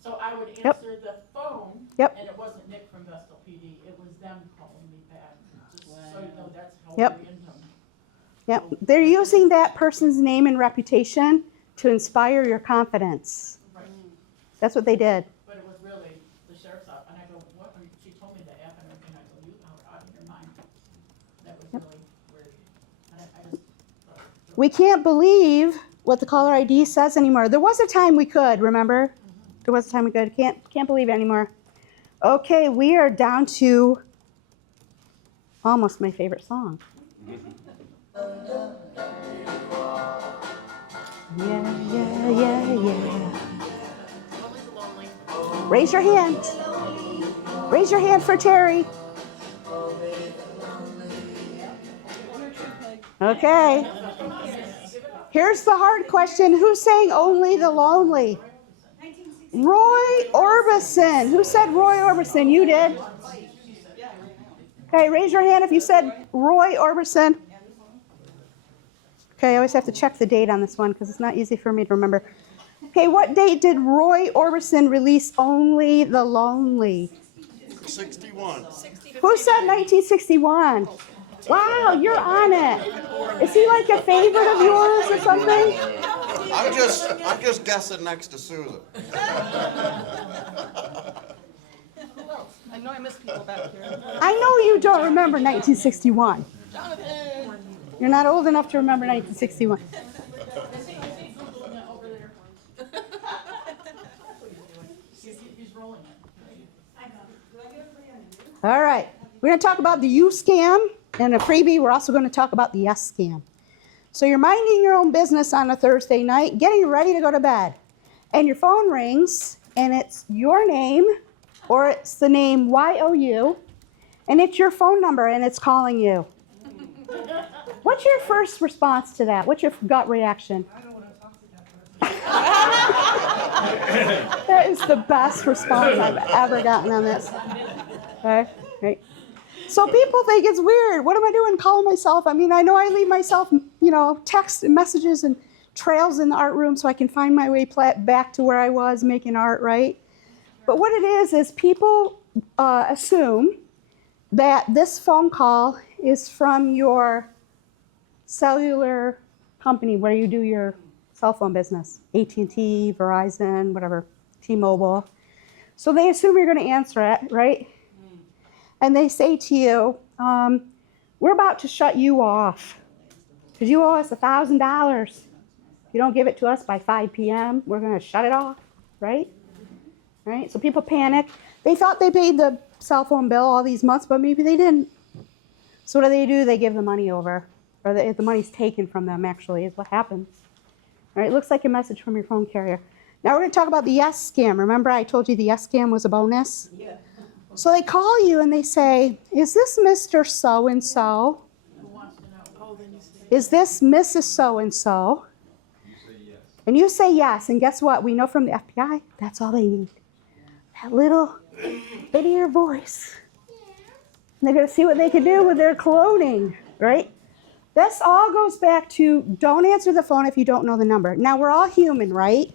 So I would answer the phone, and it wasn't Nick from Vestal PD, it was them calling me back. Just so you know, that's how random. Yep. They're using that person's name and reputation to inspire your confidence. Right. That's what they did. But it was really the sheriff's office, and I go, what? And she told me the app and everything, I go, you are out of your mind. That was really weird. And I just thought, We can't believe what the caller ID says anymore. There was a time we could, remember? There was a time we could. Can't believe it anymore. Okay, we are down to almost my favorite song. Yeah. Raise your hand. Raise your hand for Terry. Okay. Here's the hard question. Who sang Only the Lonely? Roy Orbison. Who said Roy Orbison? You did. Okay, raise your hand if you said Roy Orbison. Okay, I always have to check the date on this one because it's not easy for me to remember. Okay, what date did Roy Orbison release Only the Lonely? 61. Who said 1961? Wow, you're on it. Is he like a favorite of yours or something? I'm just guessing next to Susan. I know I miss people back here. I know you don't remember 1961. You're not old enough to remember 1961. he's rolling it. All right, we're going to talk about the you scam, and a freebie. We're also going to talk about the yes scam. So you're minding your own business on a Thursday night, getting ready to go to bed, and your phone rings, and it's your name, or it's the name YOU, and it's your phone number, and it's calling you. What's your first response to that? What's your gut reaction? I don't want to talk to that person. That is the best response I've ever gotten on this. Okay, right. So people think it's weird. What am I doing calling myself? I mean, I know I leave myself, text and messages and trails in the art room so I can find my way back to where I was making art, right? But what it is people assume that this phone call is from your cellular company where you do your cell phone business, AT&T, Verizon, whatever, T-Mobile. So they assume you're going to answer it, right? And they say to you, we're about to shut you off because you owe us $1,000. If you don't give it to us by 5 p.m., we're going to shut it off, right? Right? So people panic. They thought they paid the cell phone bill all these months, but maybe they didn't. So what do? They give the money over. Or the money's taken from them, actually, is what happens. All right, looks like a message from your phone carrier. Now we're going to talk about the yes scam. Remember I told you the yes scam was a bonus? Yeah. So they call you and they say, is this Mr. So-and-so? Who wants to know? Oh, then you say. Is this Mrs. So-and-so? You say yes. And you say yes, and guess what? We know from the FBI, that's all they need. That little bit of your voice. And they're going to see what they can do with their cloning, right? This all goes back to don't answer the phone if you don't know the number. Now, we're all human, right?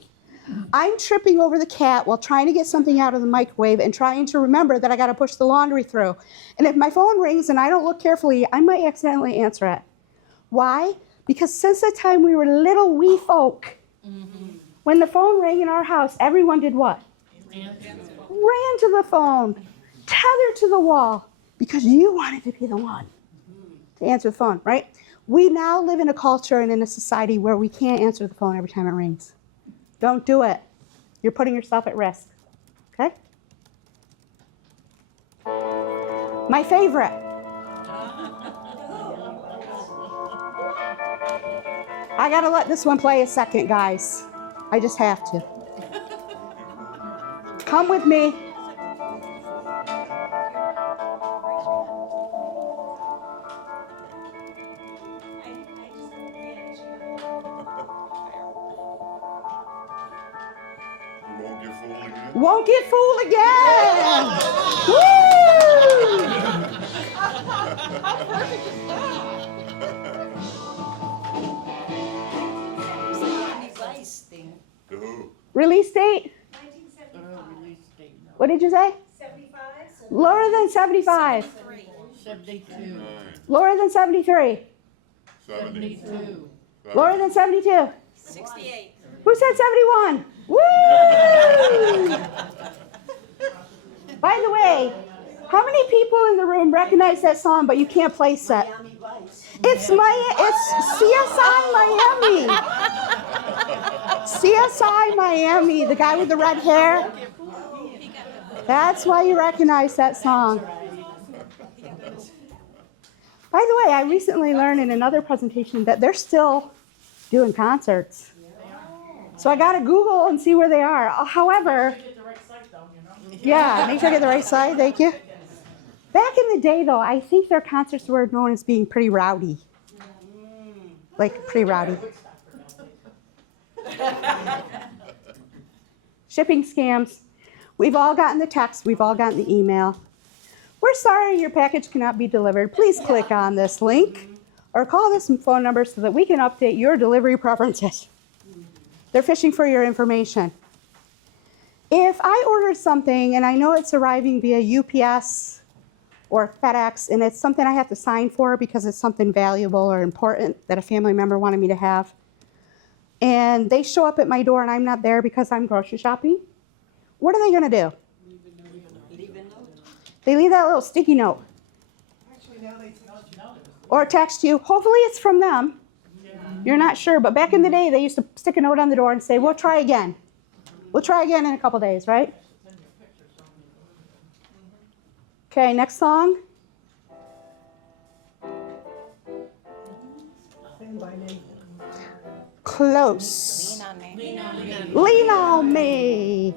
I'm tripping over the cat while trying to get something out of the microwave and trying to remember that I got to push the laundry through. And if my phone rings and I don't look carefully, I might accidentally answer it. Why? Because since the time we were little wee folk, when the phone rang in our house, everyone did what? Ran to the phone, tethered to the wall, because you wanted to be the one to answer the phone, right? We now live in a culture and in a society where we can't answer the phone every time it rings. Don't do it. You're putting yourself at risk, okay? My favorite. I gotta let this one play a second, guys. I just have to. Come with me. Won't get fooled again. Woo! How perfect is that? Release date? 1975. What did you say? 75? Lower than 75. 72. Lower than 73. 72. Lower than 72. 68. Who said 71? Woo! By the way, how many people in the room recognize that song, but you can't place it? It's CSI Miami. CSI Miami, the guy with the red hair. That's why you recognize that song. By the way, I recently learned in another presentation that they're still doing concerts. So I got to Google and see where they are. However, yeah, make sure I get the right side. Thank you. Back in the day, though, I think their concerts were known as being pretty rowdy. Like, pretty rowdy. Shipping scams. We've all gotten the text. We've all gotten the email. We're sorry your package cannot be delivered. Please click on this link or call this phone number so that we can update your delivery preferences. They're fishing for your information. If I ordered something and I know it's arriving via UPS or FedEx and it's something I have to sign for because it's something valuable or important that a family member wanted me to have, and they show up at my door and I'm not there because I'm grocery shopping, what are they going to do? They leave that little sticky note. Actually, now they Or text you. Hopefully it's from them. You're not sure, but back in the day, they used to stick a note on the door and say, we'll try again. We'll try again in a couple days, right? Okay, next song. stand by me. Close. Lean on me. Lean on me.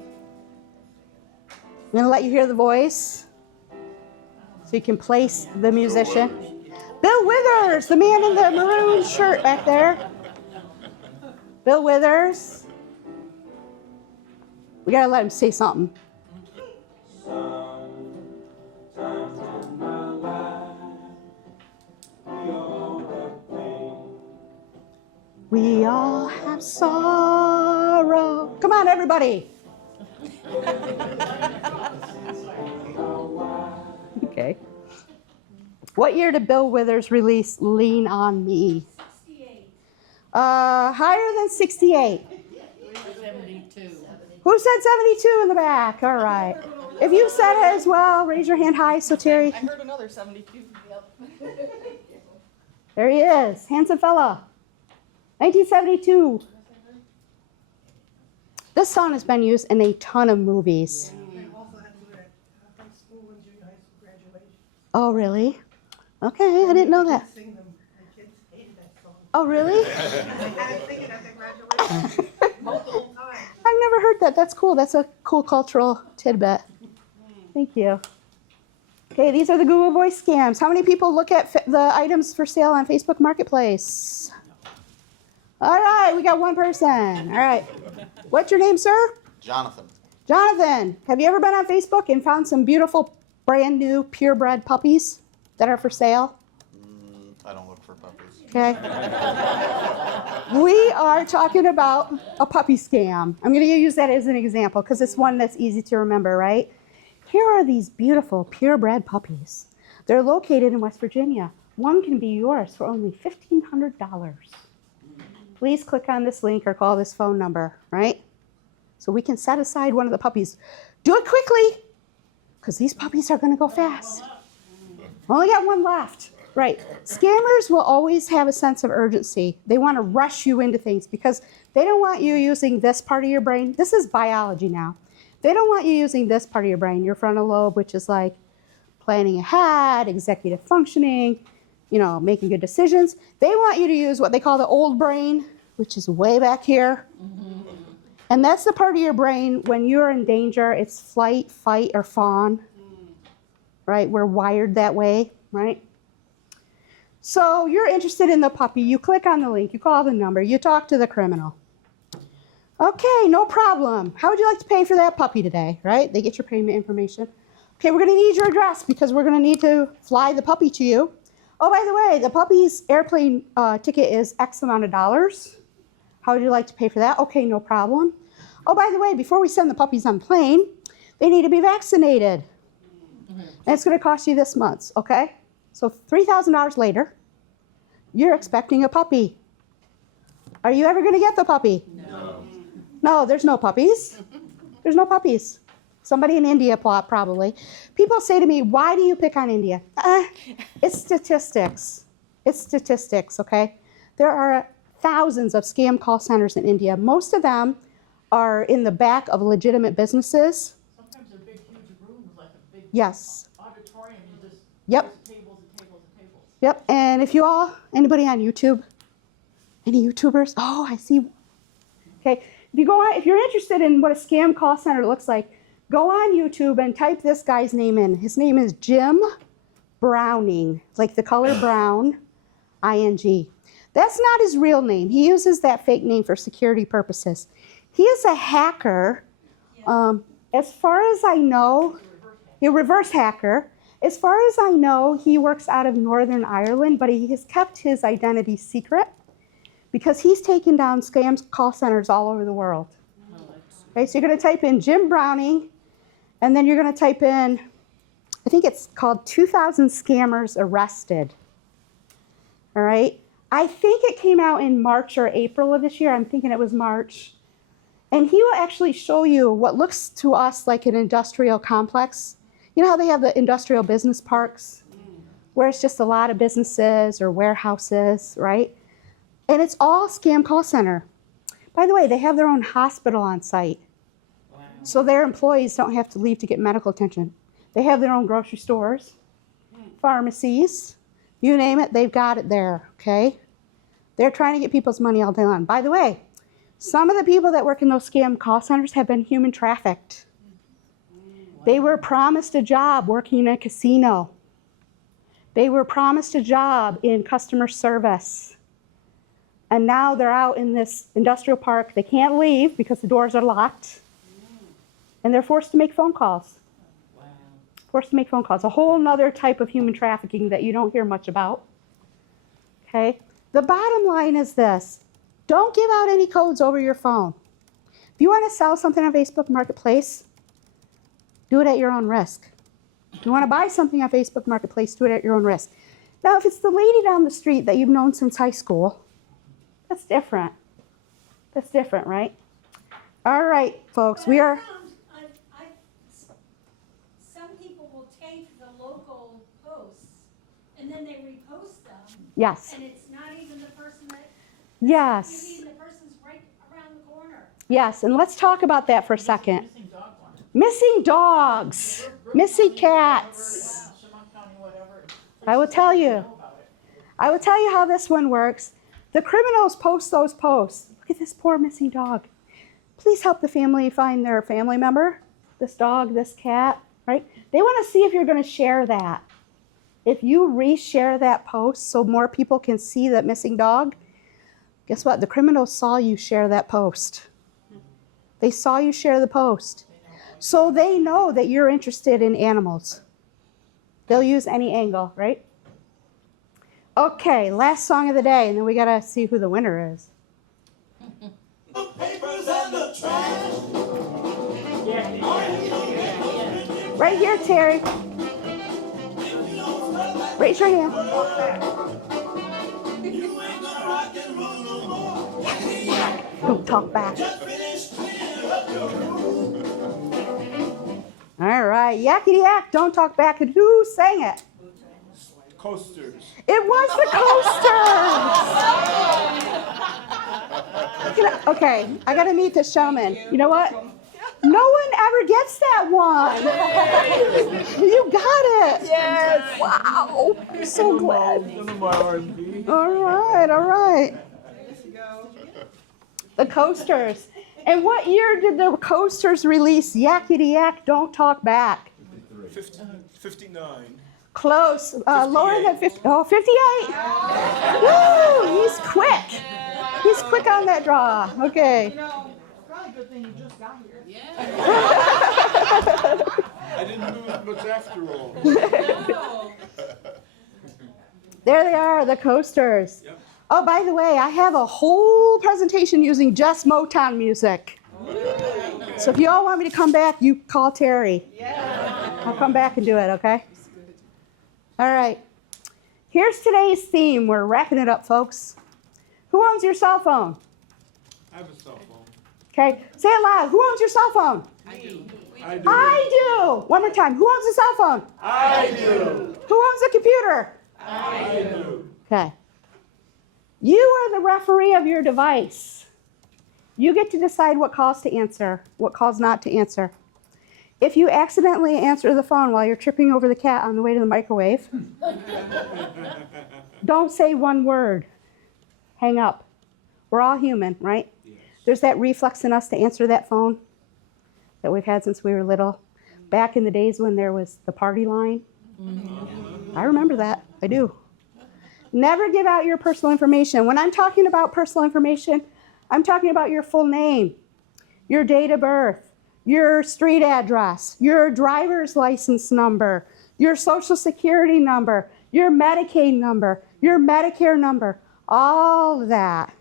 I'm going to let you hear the voice so you can place the musician. Bill Withers, the man in the maroon shirt back there. Bill Withers. We gotta let him say something. We all have sorrow. Come on, everybody. Okay. What year did Bill Withers release Lean on Me? 68. Higher than 68. 72. Who said 72 in the back? All right. If you said it as well, raise your hand high so Terry. I heard another 72. Yep. There he is, handsome fella. 1972. This song has been used in a ton of movies. They also had to do it at high school and junior high school graduation. Oh, really? Okay, I didn't know that. Sing them. The kids hated that song. Oh, really? They had to sing it at their graduation multiple times. I've never heard that. That's cool. That's a cool cultural tidbit. Thank you. Okay, these are the Google Voice scams. How many people look at the items for sale on Facebook Marketplace? All right, we got one person. All right. What's your name, sir? Jonathan. Jonathan, have you ever been on Facebook and found some beautiful, brand new, purebred puppies that are for sale? I don't look for puppies. Okay. We are talking about a puppy scam. I'm going to use that as an example because it's one that's easy to remember, right? Here are these beautiful, purebred puppies. They're located in West Virginia. One can be yours for only $1,500. Please click on this link or call this phone number, right? So we can set aside one of the puppies. Do it quickly, because these puppies are going to go fast. Only got one left. Right. Scammers will always have a sense of urgency. They want to rush you into things because they don't want you using this part of your brain. This is biology now. They don't want you using this part of your brain, your frontal lobe, which is like planning ahead, executive functioning, making good decisions. They want you to use what they call the old brain, which is way back here. And that's the part of your brain when you're in danger. It's flight, fight, or fawn. Right? We're wired that way, right? So you're interested in the puppy. You click on the link. You call the number. You talk to the criminal. Okay, no problem. How would you like to pay for that puppy today, right? They get your payment information. Okay, we're going to need your address because we're going to need to fly the puppy to you. Oh, by the way, the puppy's airplane ticket is X amount of dollars. How would you like to pay for that? Okay, no problem. Oh, by the way, before we send the puppies on the plane, they need to be vaccinated. And it's going to cost you this much, okay? So $3,000 later, you're expecting a puppy. Are you ever going to get the puppy? No. No, there's no puppies. There's no puppies. Somebody in India probably. People say to me, why do you pick on India? It's statistics. It's statistics, okay? There are thousands of scam call centers in India. Most of them are in the back of legitimate businesses. Sometimes they're big, huge rooms, like a big Yes. auditorium, you just, Yep. there's tables and tables and tables. Yep, and if you all, anybody on YouTube? Any YouTubers? Oh, I see. Okay, if you're interested in what a scam call center looks like, go on YouTube and type this guy's name in. His name is Jim Browning, like the color brown, I-N-G. That's not his real name. He uses that fake name for security purposes. He is a hacker. As far as I know, a reverse hacker. As far as I know, he works out of Northern Ireland, but he has kept his identity secret because he's taken down scam call centers all over the world. Okay, so you're going to type in Jim Browning, and then you're going to type in, I think it's called 2,000 Scammers Arrested. All right? I think it came out in March or April of this year. I'm thinking it was March. And he will actually show you what looks to us like an industrial complex. You know how they have the industrial business parks where it's just a lot of businesses or warehouses, right? And it's all scam call center. By the way, they have their own hospital on site. Wow. So their employees don't have to leave to get medical attention. They have their own grocery stores, pharmacies, you name it, they've got it there, okay? They're trying to get people's money all day long. By the way, some of the people that work in those scam call centers have been human trafficked. Wow. They were promised a job working in a casino. They were promised a job in customer service. And now they're out in this industrial park. They can't leave because the doors are locked. And they're forced to make phone calls. Wow. Forced to make phone calls. A whole other type of human trafficking that you don't hear much about. Okay? The bottom line is this. Don't give out any codes over your phone. If you want to sell something on Facebook Marketplace, do it at your own risk. If you want to buy something on Facebook Marketplace, do it at your own risk. Now, if it's the lady down the street that you've known since high school, that's different. That's different, right? All right, folks, we are... Some people will take the local posts and then they repost them. Yes. And it's not even the person that... Yes. Maybe the person's right around the corner. Yes, and let's talk about that for a second. Missing dog one. Missing dogs. Missing cats. Chemung County, whatever. I will tell you. Know about it. I will tell you how this one works. The criminals post those posts. Look at this poor missing dog. Please help the family find their family member. This dog, this cat, right? They want to see if you're going to share that. If you reshare that post so more people can see that missing dog, guess what? The criminals saw you share that post. They saw you share the post. So they know that you're interested in animals. They'll use any angle, right? Okay, last song of the day, and then we gotta see who the winner is. The papers and the trash. Right here, Terry. Raise your hand. You ain't gonna rock and roll no more. Don't talk back. Just finish cleaning up your room. All right, yakety yak, don't talk back. And who sang it? Coasters. It was the coasters. Okay, I gotta meet this showman. You know what? No one ever gets that one. You got it. Yes. Wow. I'm so glad. All right, all right. The coasters. And what year did the coasters release Yakety Yak, Don't Talk Back? 59. Close. Lower than 50. Oh, 58. Woo! He's quick. He's quick on that draw. Okay. You know, it's probably a good thing you just got here. I didn't move much after all. There they are, the coasters. Yep. Oh, by the way, I have a whole presentation using just Motown music. So if you all want me to come back, you call Terry. I'll come back and do it, okay? All right. Here's today's theme. We're wrapping it up, folks. Who owns your cell phone? I have a cell phone. Okay, say it loud. Who owns your cell phone? I do. I do. One more time. Who owns a cell phone? I do. Who owns a computer? I do. Okay. You are the referee of your device. You get to decide what calls to answer, what calls not to answer. If you accidentally answer the phone while you're tripping over the cat on the way to the microwave, don't say one word. Hang up. We're all human, right? Yes. There's that reflex in us to answer that phone that we've had since we were little. Back in the days when there was the party line. I remember that. I do. Never give out your personal information. When I'm talking about personal information, I'm talking about your full name, your date of birth, your street address, your driver's license number, your social security number, your Medicaid number, your Medicare number. All of that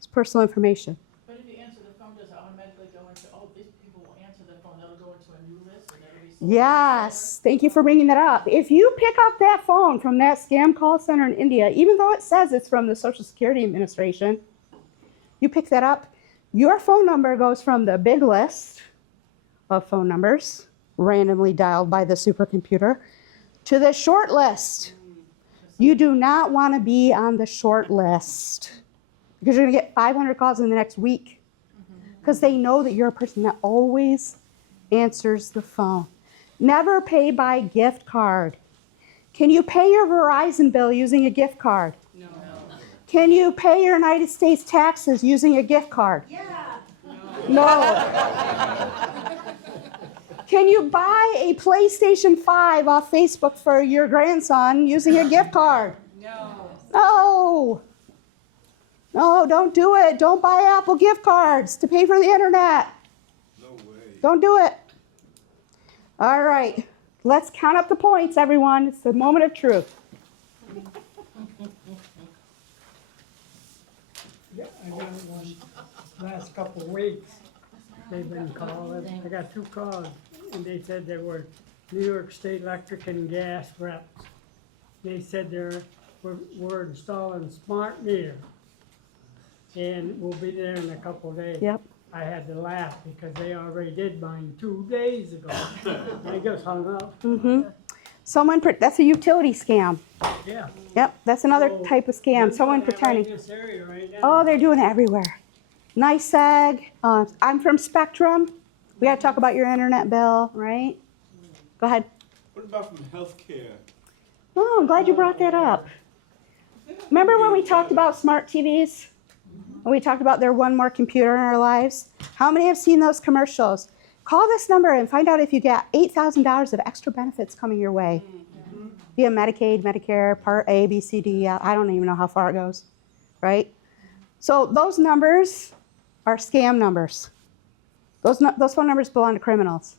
is personal information. But if you answer the phone, does it automatically go into, oh, these people will answer the phone, that'll go into a new list and that'll be... Yes, thank you for bringing that up. If you pick up that phone from that scam call center in India, even though it says it's from the Social Security Administration, you pick that up, your phone number goes from the big list of phone numbers, randomly dialed by the supercomputer, to the short list. You do not want to be on the short list because you're going to get 500 calls in the next week because they know that you're a person that always answers the phone. Never pay by gift card. Can you pay your Verizon bill using a gift card? No. Can you pay your United States taxes using a gift card? Yeah. No. Can you buy a PlayStation 5 off Facebook for your grandson using a gift card? No. No, don't do it. Don't buy Apple gift cards to pay for the internet. No way. Don't do it. All right. Let's count up the points, everyone. It's the moment of truth. Yeah, I got one last couple of weeks. They've been calling. I got 2 calls, and they said they were New York State Electric and Gas reps. They said we're installing smart meter, and we'll be there in a couple of days. Yep. I had to laugh because they already did mine 2 days ago. I just hung up. That's a utility scam. Yeah. Yep, that's another So, type of scam. they're Someone doing that right pretending. in this area right now. Oh, they're doing it everywhere. NYSEG. I'm from Spectrum. We got to talk about your internet bill, right? Go ahead. What about from healthcare? Oh, I'm glad you brought that up. Remember when we talked about smart TVs? And we talked about their one more computer in our lives? How many have seen those commercials? Call this number and find out if you get $8,000 of extra benefits coming your way. Via Medicaid, Medicare, Part A, B, C, D, I don't even know how far it goes, right? So those numbers are scam numbers. Those phone numbers belong to criminals,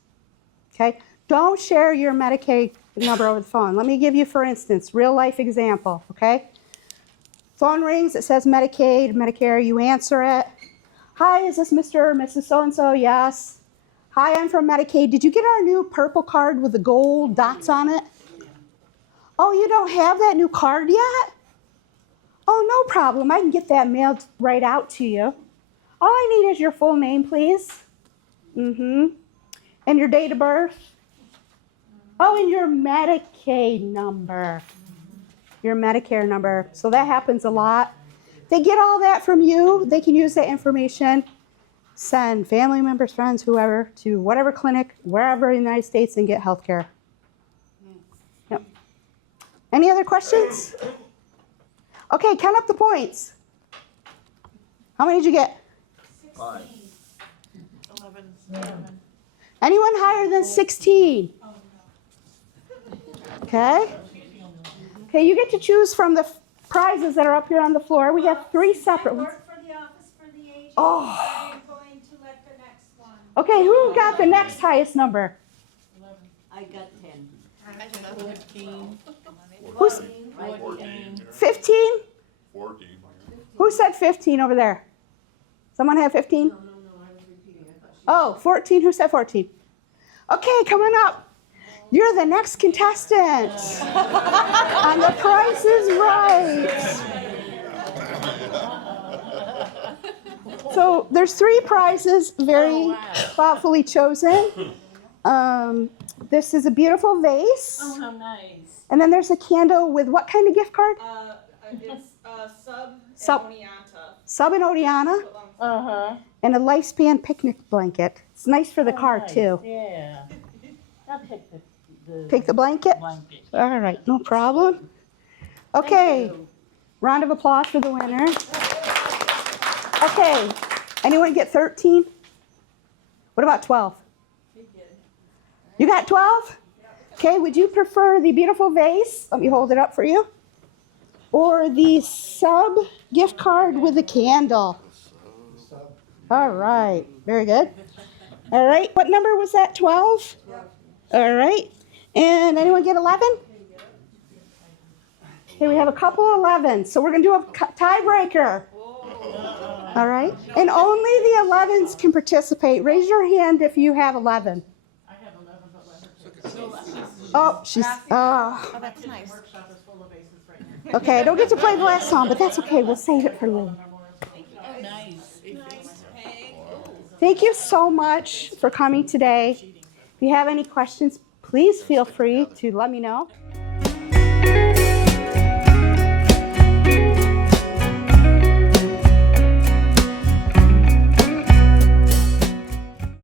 okay? Don't share your Medicaid number over the phone. Let me give you, for instance, real life example, okay? Phone rings, it says Medicaid, Medicare, you answer it. Hi, is this Mr. or Mrs. So-and-so? Yes. Hi, I'm from Medicaid. Did you get our new purple card with the gold dots on it? Oh, you don't have that new card yet? Oh, no problem. I can get that mailed right out to you. All I need is your full name, please. And your date of birth. Oh, and your Medicaid number. Your Medicare number. So that happens a lot. They get all that from you. They can use that information, send family members, friends, whoever, to whatever clinic, wherever in the United States, and get health care. Yep. Any other questions? Okay, count up the points. How many did you get? 5. 11. Anyone higher than 16? Okay. Okay, you get to choose from the prizes that are up here on the floor. We have 3 separate I ones. work for the Office for the Aged. Oh. I'm going to let the next one. Okay, who got the next highest number? I got 10. 14. Who's 14. 15? 14. Who said 15 over there? Someone have 15? No, I was repeating. I thought she Oh, 14. Who said 14? Okay, coming up. You're the next contestant on The Price is Right. So there's 3 prizes, very thoughtfully chosen. This is a beautiful vase. Oh, how nice. And then there's a candle with what kind of gift card? It's Sub- and Oneonta. Sub and Odeana. Uh-huh. And a lifespan picnic blanket. It's nice for the car, nice. too. Yeah. I'll take the Take the blanket? blanket. All right, no problem. Okay, round of applause for the winner. Okay, anyone get 13? What about 12? You got 12? Okay, would you prefer the beautiful vase? Let me hold it up for you. Or the sub gift card with a candle? All right, very good. All right, what number was that, 12? All right, and anyone get 11? Okay, we have a couple 11s, so we're gonna do a tiebreaker. All right, and only the 11s can participate. Raise your hand if you have 11. I have 11, but let her take. Oh, she's, Oh, that's nice. Workshop is full of aces right now. okay, I don't get to play the last song, but that's okay, we'll save it for later. Nice. Thank you so much for coming today. If you have any questions, please feel free to let me know.